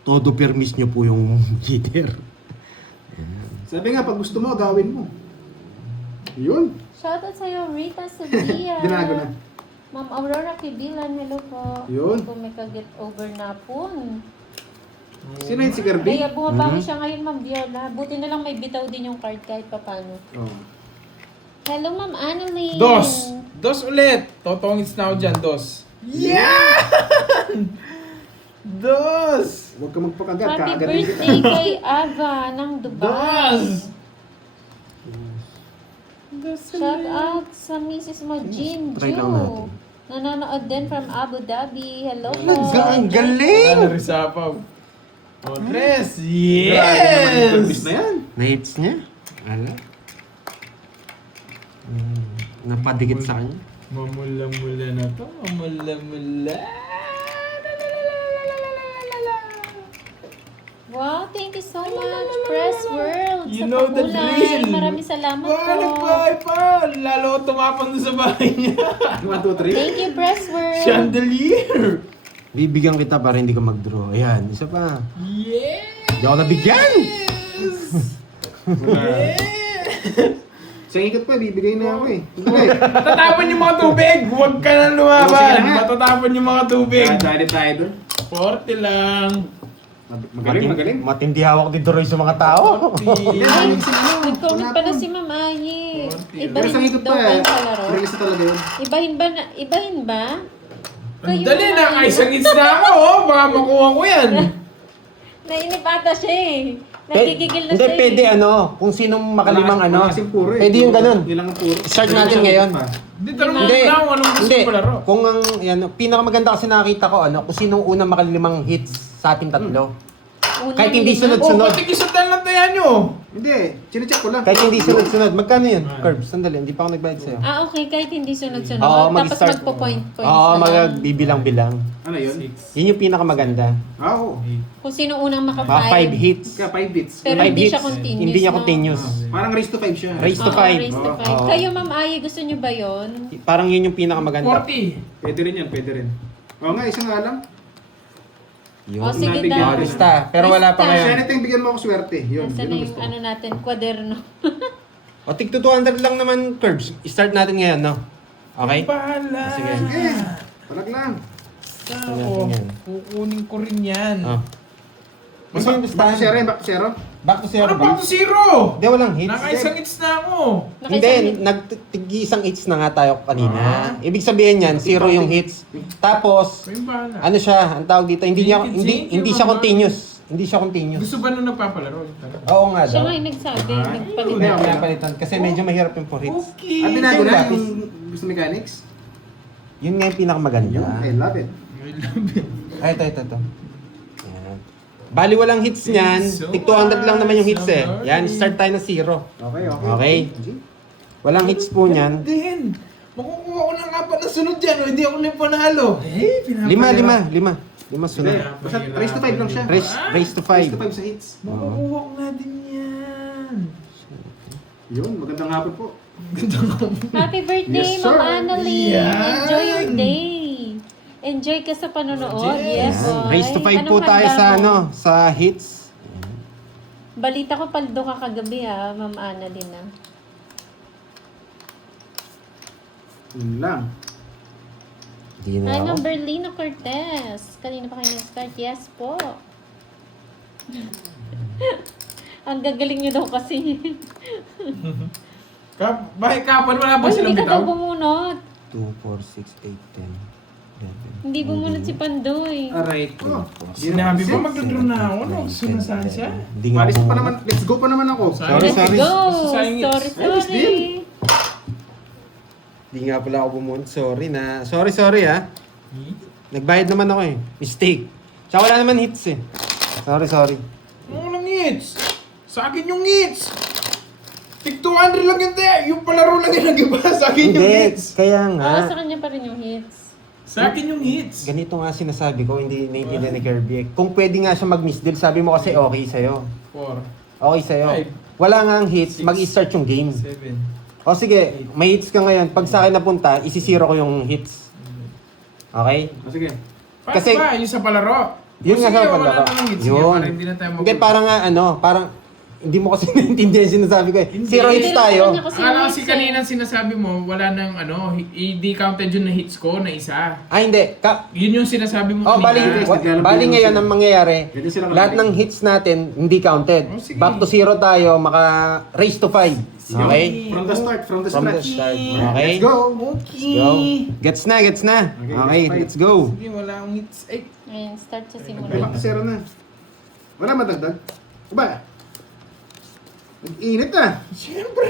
todo permis nyo po yung leader. Sabi nga, pag gusto mo, gawin mo. Yun. Shoutout sa'yo, Rita Sevilla. Binago na. Ma'am Aurora Kibilan, hello po. Yun. Kung may ka-get over na po. Sino yun si Garby? Kaya bumabangi siya ngayon, Ma'am Viola. Buti na lang may bitaw din yung card kahit papano. Oh. Hello, Ma'am Annalyn. Dos ulit. Totongits na ako dyan, dos. Yan! Dos! Huwag ka magpakagat. Happy Kaagatin kita. birthday kay Ava ng Dubai. Dos! Shout out sa Mrs. mo, Jean Try lang Ju. natin. Nanonood din from Abu Dhabi. Hello po. Ang galing! Ano rin sapaw? O, tres! Grabe naman yung permis Yes! na yan. Na-hits niya? Ala. Napadikit sa kanya. Mamula-mula na to. Mamula-mula. Wow, thank you so much, Press World. You sa know the pakulay. drill. Maraming salamat po. Nagbahay pa! Lalo ako tumapang doon sa bahay niya. 1, 2, 3. Thank you, Press World. Chandelier! Bibigyan kita para hindi ka mag-draw. Ayan, isa pa. Yeah! Hindi ako nabigyan! Sa ikot pa, bibigay na ako eh. Okay. Matatapon yung mga tubig! Huwag ka na Sige lumaban! na nga. Matatapon yung mga tubig! Dali tayo doon. 40 lang! Magaling. Matindi hawak ni Doroy sa mga tao. Ay, Nag-comment pa na si Ma'am Ayi. Pero sa Ibahin ikot daw pa kayo eh. sa laro. Realista talaga yun. Ibahin ba? Ang dali na! Kaisangits na ako! Oh. Baka makuha ko yan! Nainip ata siya eh. Nagigigil na Hindi, siya pwede eh. ano, kung sinong makalimang Wala ano. kasing puro eh. Pwede yung ganun. Yun lang ang puro. Start natin ngayon. Hindi, tanong mo Hindi, na ako anong gusto hindi. ko laro. Kung ang, yan, pinakamaganda kasi nakakita ko, ano, kung sinong unang makalimang hits sa ating tatlo. Unang Kahit hindi lima. sunod- Oh, pati kisundan lang tayo nyo! Hindi, chinecheck ko lang. Kahit hindi sunod-sunod. Magkano yun? Curbs, sandali, hindi pa ako nagbayad sa'yo. Ah, okay. Kahit hindi sunod-sunod. Oo, Tapos mag-start. magpo-point. Oo, na lang. magbibilang-bilang. Ano yun? 6. Yun yung pinakamaganda. Ah, oo. Kung sino unang Mga 5 maka-5. hits. Kaya 5 bits. Pero 5 hindi siya hits. continuous, Hindi niya no? continuous. Parang raise to 5 siya. Raise to Oo, 5. raise to Oo. 5. Kayo, Ma'am Ayi, gusto niyo ba yon? Parang yun yung pinakamaganda. 40! Pwede rin yan, pwede rin. Oo nga, isang nga lang. Yun. O, sige Nabigyan daw. ko Lista. Pero wala pa Lista. ngayon. Kaya natin bigyan mo ako swerte. Yun, Nasaan yun na ang yung gusto. ano natin, kwaderno. O, tig 200 lang naman, Curbs. Start natin ngayon, no? Okay? Bahala! Sige. Sige, palag lang. Ako, Yan. kukunin ko rin yan. Oh. Mas yung Back to zero yun, back to zero. Back to zero Ano ba? ba to zero? Hindi, walang hits. Nakaisang hits na ako. Hindi, nagtig-isang hits na nga tayo kanina. Ibig sabihin yan, zero yung hits. Tapos, May bahala. ano siya, ang tawag dito, hindi niya hindi siya continuous. Hindi siya continuous. Gusto ba nung nagpapalaro? Yung talaga? Oo nga Siya daw. nga yung nagsabi, Ah, nagpalit. ayun. Kaya palitan kasi medyo mahirap yung 4 hits. Okay. At binago na Gratis. yung gusto mechanics. Yun nga yung pinakamaganda. I love it. I love it. Ay, ito. Yan. Bali walang hits niyan. So Tig 200 lang naman yung hits eh. sorry. Yan, start tayo ng 0. Okay. Okay. Walang hits po niyan. Din. Makukuha ko ng apat na sunod dyan. O, hindi ako lang panalo. Eh, Lima sunod. Hindi, basta raise to 5 lang siya. Raise to Raise to 5. 5 sa hits. Makukuha ko nga din yan. Yun, magandang hapon po. Happy birthday, Yes, sir. Ma'am Annalyn. Yan. Enjoy your day. Enjoy ka sa panonood. Yes, Yan. boy. Raise to 5 po Anong tayo handa sa mo? ano, sa hits. Balita ko paldo ka kagabi Ma'am Annalyn ah. Yun lang. Hindi na Hi, ako. Ma'am Berlino Cortez. Kanina pa kayo nag-start? Yes po. Ang gagaling nyo daw kasi. Bakit kapan wala ba Ay, silang hindi ka daw bitaw? bumunot. 2, 4, 6, 8, 10, 11. Hindi bumunot si Pandoy. Aray ko. Sinabi ba magdodraw na ako? No? Sunasahan siya? Hindi nga Paris pa bumunot. naman. Let's go pa naman ako. Sorry, Let's sorry. go! Sayang it's- Sorry, Ayos sorry. din. Hindi nga pala ako bumunot. Sorry na. Sorry ah. Nagbayad naman ako eh. Mistake. Tsaka wala naman hits eh. Sorry. Ano lang hits? Sa akin yung hits! Tig 200 lang yun, te! Yung palaro lang yung nag-iba. Sa akin yung Hindi, hits! kaya Oo, nga. sa kanya pa rin yung hits. Sa akin yung hits! Ganito nga sinasabi ko, hindi naiintindihan ni Kirby eh. Kung pwede nga siya mag-miss deal, sabi mo kasi okay sa'yo. 4, Okay sa'yo. Five. Wala nga ang hits, Six. mag-start yung game. 7, O sige, may hits ka ngayon. Pag sa akin napunta, isisiro ko yung hits. Okay? O sige. Paano Kasi- ba? Yung sa palaro? Yun nga Sige, sa wala palaro. namang hits. Sige, Yun. para hindi na tayo Hindi, parang nga parang hindi mo kasi naintindihan yung sinasabi ko eh. Hindi. Zero hits Hindi lang tayo. sa kanya kasi Akala yung kasi hits kanina sinasabi mo, wala nang hindi counted yun na hits ko na isa. Hindi. Yun yung sinasabi mo Oh, bali, Hindi, naglalaro bali yun ngayon sila. ang mangyayari, Ganyan sila lahat kalaki. ng hits natin hindi counted. Oh, sige. Back to zero tayo, maka raise to 5. Okay? From the start, from the From the scratch. start. Okay? Let's go! Okay. Go. Gets na. Okay, Okay, let's go. Sige, wala akong hits. Ay, Ayun, start sa Ay, simula. back to zero na. Wala madagdag? Aba? Nag-init na. siyempre.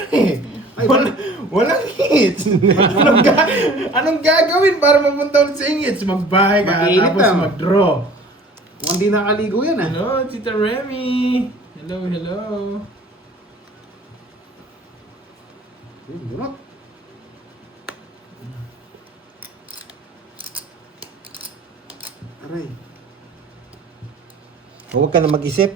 Ay, Walang hits. Anong gagawin para mapunta ulit sa hits? Magbahay ka Mag-init tapos na. mag-draw. Mukhang di nakaligo yan ah. Hello, Tita Remy. Hello. Bunot. Aray. Huwag ka na mag-isip.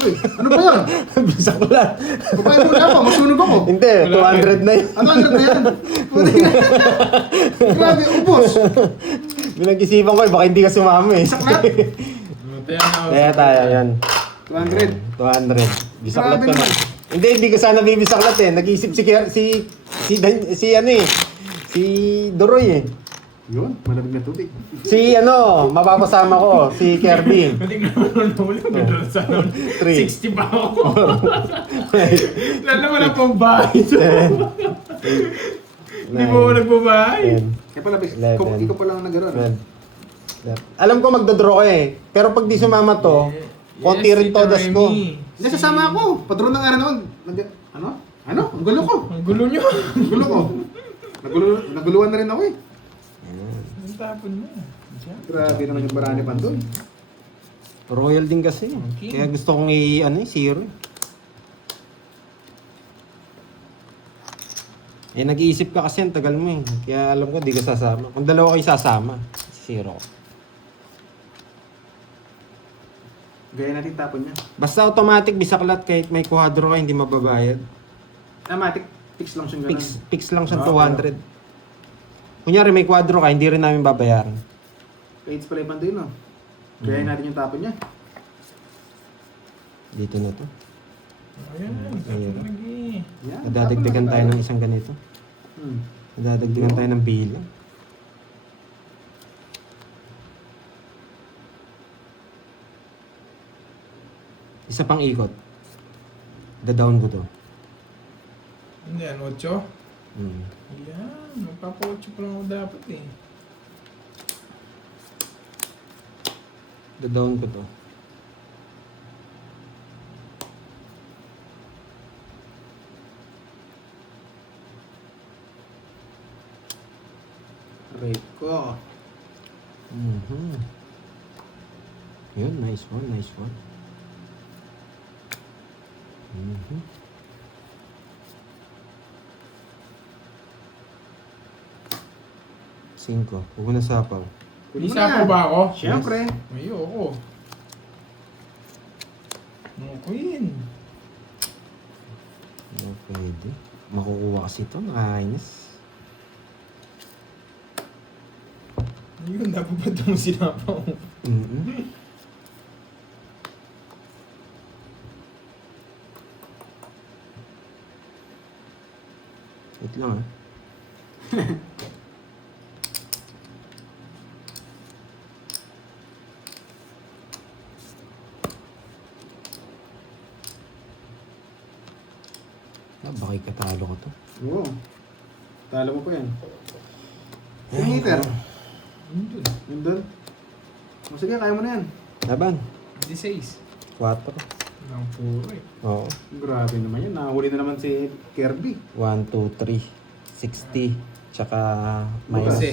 Uy, ano ba yan? Bisa ko lang. Kumain mo na pa, masunog ako. Hindi, 200 na yun. Ano ang na yan? Puti na. Grabe, ubos. Pinag-isipan ko eh, baka hindi ka sumama eh. Saklat. Kaya tayo, yan. 200. 200. Bisaklat Grabe ko na. naman. Hindi ka sana bibisaklat eh. Nag-iisip si ano eh. Si Doroy eh. Yun, malamig na tubig. Si ano, mapapasama ko, si Kirby. Hindi ka naman nahuli. Nagdala sa 60 pa ako. Lalo mo na pong bahay. Hindi mo ako nagbabahay. 10, Kaya pala, Eleven. kung ikaw pa lang nag-ano. 12. Alam ko magdodraw ka eh. Pero pag di sumama to, konti rin Tita todas ko. Hindi, sasama ako. Padron na nga rin naman. Ano? Ang gulo ko. Ang gulo nyo. Ang gulo ko. Naguluhan na rin ako eh. Ang tapon mo. Diyan. Grabe naman yung Barani Pandoy. Royal din kasi. Okay. Kaya gusto kong zero. Eh, nag-iisip ka kasi, ang tagal mo eh. Kaya alam ko, di ka sasama. Kung dalawa kayo sasama, zero. Gaya natin tapon niya. Basta automatic, bisaklat kahit may kuhadro ka, hindi mababayad. Matic, fix lang siyang ganun. Fix lang siya 200. Kunyari may kwadro ka, hindi rin namin babayaran. Pates pala yung Pandoy, no? Gaya natin yung tapon niya. Dito na to. Ayan. Ayan. Lagi. Yan, Nadadagdagan tapon tayo na ng isang ganito. Hmm. Nadadagdagan tayo ng bilang. Isa pang ikot. Down ko to. Hindi, ano, 8? Hmm. Ayan. Magpapa-8 pa lang ako dapat eh. Down ko to. Rate ko. Mhm. Yun, nice one. Mhm. Cinco. Huwag mo na sapaw. Kunin mo Isa na. po ba ako? Siyempre. Ayoko. No, Queen. Hindi pwede. Makukuha kasi ito. Nakakainis. Ayun, dapat ba itong sinapaw? Mhm. Wait lang ah. Baka ikatalo ko to. Oo. Talo mo pa yan. Yung meter. Yun. Yun doon. O sige, kaya mo na yan. Laban. 16. 4. Ang puro eh. Oo. Grabe naman yan. Nahuli na naman si Kirby. 1, 2, 3. 60. Tsaka minus. Kasi,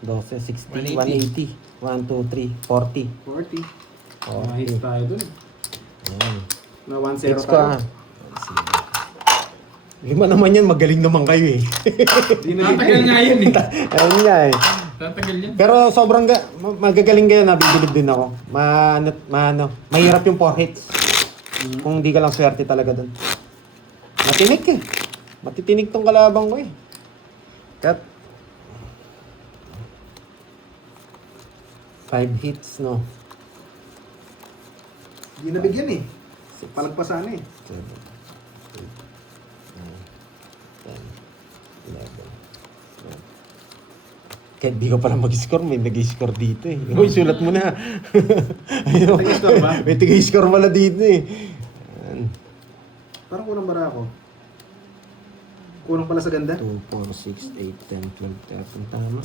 12, 16, 180. 180. 1, 2, 3, 40. 40. Oh, Hits tayo dun. Ayan. Na 1-0 Hits ko tayo. ah. 5 naman yan, magaling naman kayo eh. Di na Tatagal nga yan eh. Ayun nga eh. Tatagal yan. Pero sobrang magagaling kayo, nabibilib din ako. Mahirap yung 4 hits. Kung di ka lang swerte talaga dun. Matinik eh. Matitinig tong kalabang ko eh. Cut. 5 hits, no? Di nabigyan eh. Palagpasan eh. 7, 8, 9, 10, 11, 12. Kahit di ka pala mag-score, may nag-score dito eh. Uy, sulat mo na. Ayun. Nag-score ba? May tig-score pala dito eh. Ayan. Parang kulang bara ako. Kulang pala sa ganda. 2, 4, 6, 8, 10, 12, 13. Tama.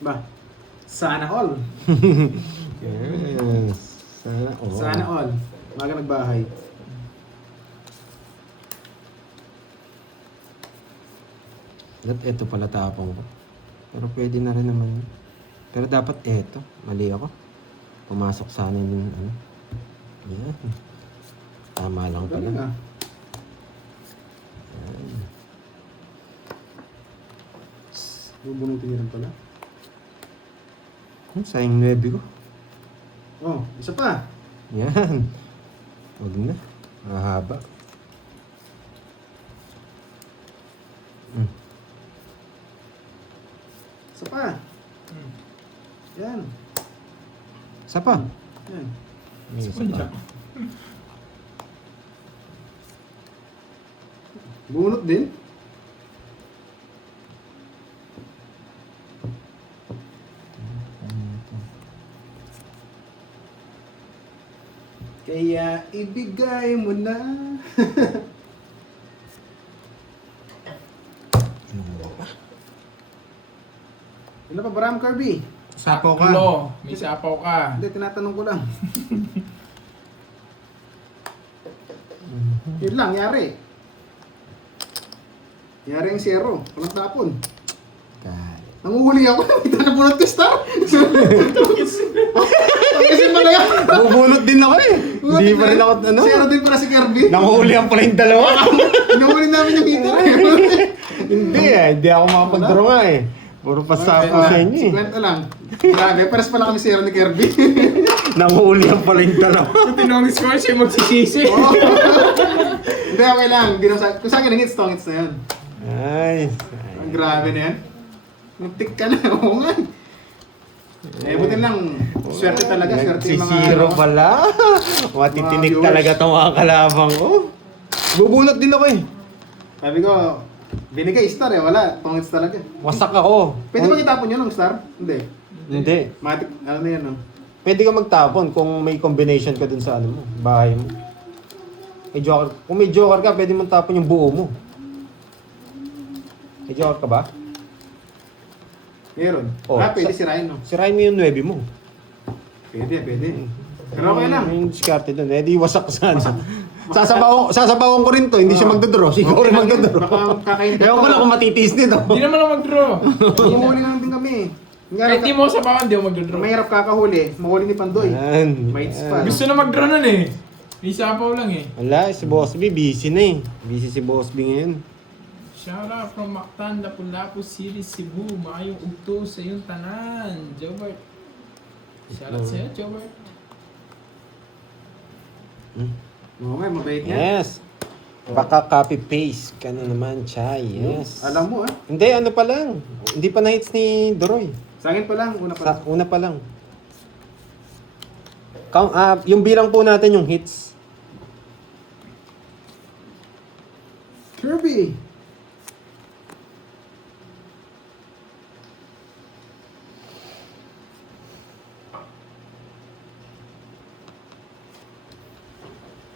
Ba? Sana all. Yes. Sana all. Sana all. Maga nagbahay. At eto pala tapong ko. Pero pwede na rin naman. Pero dapat eto. Mali ako. Pumasok sana yung ano. Yan. Tama lang Galing pala. ah. Bubunutin niya rin pala. Sayang 9 ko. Oh, isa pa. Yan. Huwag na. Mahaba. Isa pa. Yan. Isa pa. Yan. May isa pa. Bunot din. Kaya ibigay mo na. Ilan pa Bram Kirby? Sapaw ka. Tulo. May sapaw ka. Hindi, tinatanong ko lang. Yun lang, yari. Yari ang zero. Walang tapon. Kaya. Nanguhuli ako. Kita na bunot ko, Star. Kasi pala yan. Bubunot din ako eh. Hindi pa rin ako, ano? Zero din pala si Kirby. Nanguhulihan pala yung dalawa. Nanguhuli namin yung hitter eh. Hindi eh. Hindi ako makapag-draw nga eh. Puro pasapo sa inyo eh. 50 lang. Grabe, pares pala kami zero ni Kirby. Nanguhulihan pala yung dalawa. Kung tinong score siya magsisisi. Hindi, okay lang. Kung sa akin ang hits, tong hits na yan. Ay. Ang grabe na yan. Muntik ka na. Oo nga. Eh, buti lang. Swerte talaga. Swerte yung mga... Nagsisiro pala. Matitinig Mga talaga itong mga kalabang ko. Bubunot din ako eh. Sabi ko, binigay star eh. Wala. Tong hits talaga. Wasak ako. Pwede ba itapon yun ng star? Hindi. Hindi. Matik, ano na yan, no? Pwede ka magtapon kung may combination ka dun sa ano mo, bahay mo. May joker. Kung may joker ka, pwede mong tapon yung buo mo. May joker ka ba? Meron. Oh, Pwede sirain, no? Sirain mo yung 9 mo. Pwede, pwede. Pero okay lang. Yung diskarte dun. Eh, di wasak sana. Sasabawan ko rin to. Hindi siya magdodraw. Siguro Okay lang yun. magdodraw. Baka kakain Ewan ko lang kung matitiis nito. Hindi naman ako mag-draw. Humuli lang din kami. Kahit di mo sa bawan, di ako mag-draw. Mahirap kakahuli. Mahuli ni Pandoy. Yan. May hits Yan. pa. Gusto na mag-draw nun eh. May sapaw lang eh. Wala, si Boss B, busy na eh. Busy si Boss B ngayon. Shout out from Mactan, Lapu-Lapu City, Cebu. Maayong ugto sa iyong tanan. Jobert. Shout out sa'yo, Jobert. Oo nga, mabait niya. Yes. Baka copy-paste ka na naman, Chay. Yes. Alam mo ah. Hindi, ano pa lang. Hindi pa na-hits ni Doroy. Sa akin pa lang, una pa lang. Una pa lang. Yung bilang po natin yung hits. Kirby!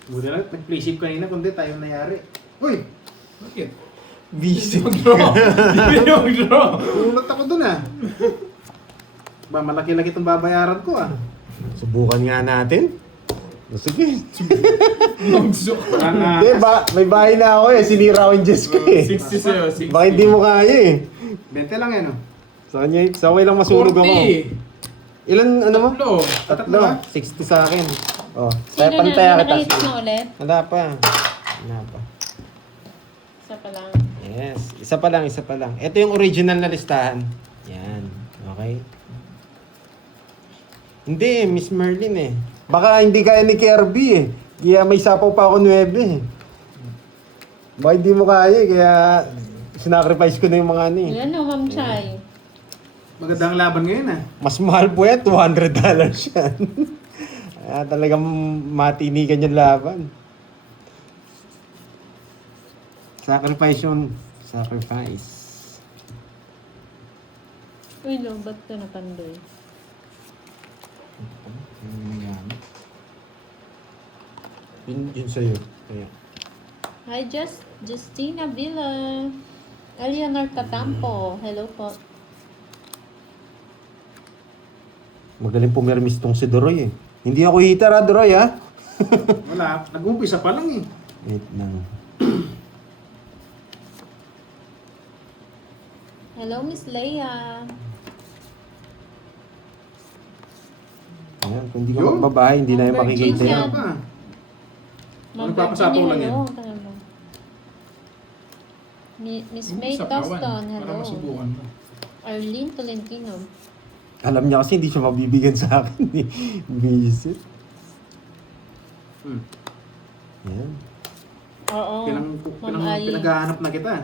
Buti lang, nag-play ship kanina, kundi tayo nangyari. Uy! Bakit? Busy. Mag-draw. Hindi mag-draw. Ulot ako dun ah. Ba, malaki-laki itong babayaran ko ah. Subukan nga natin. Sige. Bugso. Hindi, may bahay na ako eh. Sinira ko yung Diyos ko eh. 60 sa'yo, 60. Baka hindi mo kaya eh. 20 lang yan, oh. Saway lang masunog ako. 40. Ilan, ano mo? Tatlo. Tatlo. 60 sa akin. Oh, Sino na? pantaya kita. Nakahits na ulit? Wala pa. Wala pa. Isa pa lang. Yes. Isa pa lang. Ito yung original na listahan. Yan. Okay. Hindi, Miss Merlin eh. Baka hindi kaya ni Kirby eh. Kaya may sapaw pa ako 9 eh. Baka hindi mo kaya eh. Kaya sinacrifice ko na yung mga ano eh. Yan o, Ma'am Chay. Magandang laban ngayon, ah. Mas mahal po yan. $200 yan. Kaya talagang matinigan yung laban. Sacrifice yun. Sacrifice. Uy, no, ba't ka napandoy? Yun sa'yo. Kaya. Hi, Justina Villa. Eleanor Catampo. Hello po. Magaling pumirmis tong si Doroy eh. Hindi ako hitter ha, Doroy ha? Wala. Nag-umpisa pa lang, eh. Wait lang. Hello, Miss Leia. Ayan, kung hindi ka Yun. magbabahay, hindi na yung Ang makikita virgin yan. yan. Pa. Ma'am Nagpapasapaw Virginia, lang yan. hello. Tagal mo. Miss May Toston, Para hello. masubukan mo. Arlene Tolentino. Alam niya kasi hindi siya mabibigyan sa akin eh. Visit. Yan. Oo. Ma'am Ay. Pinaghahanap na kita.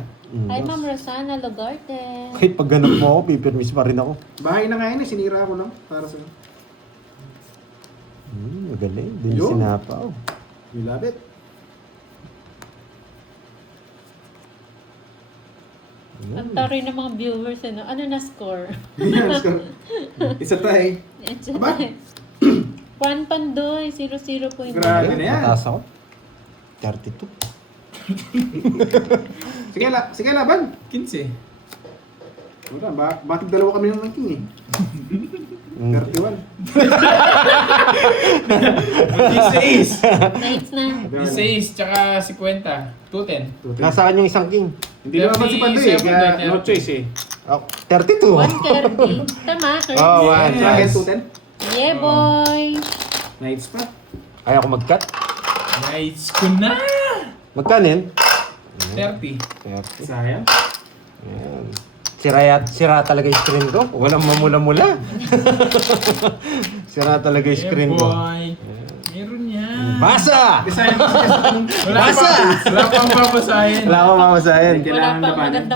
Hi, Ma'am Rosana Logarte. Kahit pag ganap mo ako, pipirmis pa rin ako. Bahay na nga yun, eh. Sinira ko lang. Para sa'yo. Magaling. Din Yun. sinapaw. You love it. Ang taray ng mga viewers, ano? Ano na score? Yes, isa tayo. It's Aba? Juan Pandoy, 0-0 po yung Grabe na yan. Mataas ako. 32. Sige, laban. 15. Wala, bakit dalawa kami ng ranking, eh. 31. 16. Nights na. 16, tsaka 50. 210. Nasaan yung isang king? Hindi naman si Pandoy, eh. 37, Kaya no choice, eh. Oh, 32. 130. Tama, Kirby. Oh, Sa akin, yes. 210. Yeah, boy. Nights pa. Ayaw ko mag-cut. Nice ko na! Magkanin? 30. 30. Sayang. Ayan. Sira talaga yung screen ko. Walang mamula-mula. Sira talaga yung screen ko. Boy. Meron yan. Basa! Sayang kasi. Wala Basa! Wala pang babasahin. Wala akong mamasahin. Wala Kailangan pang labanan. maganda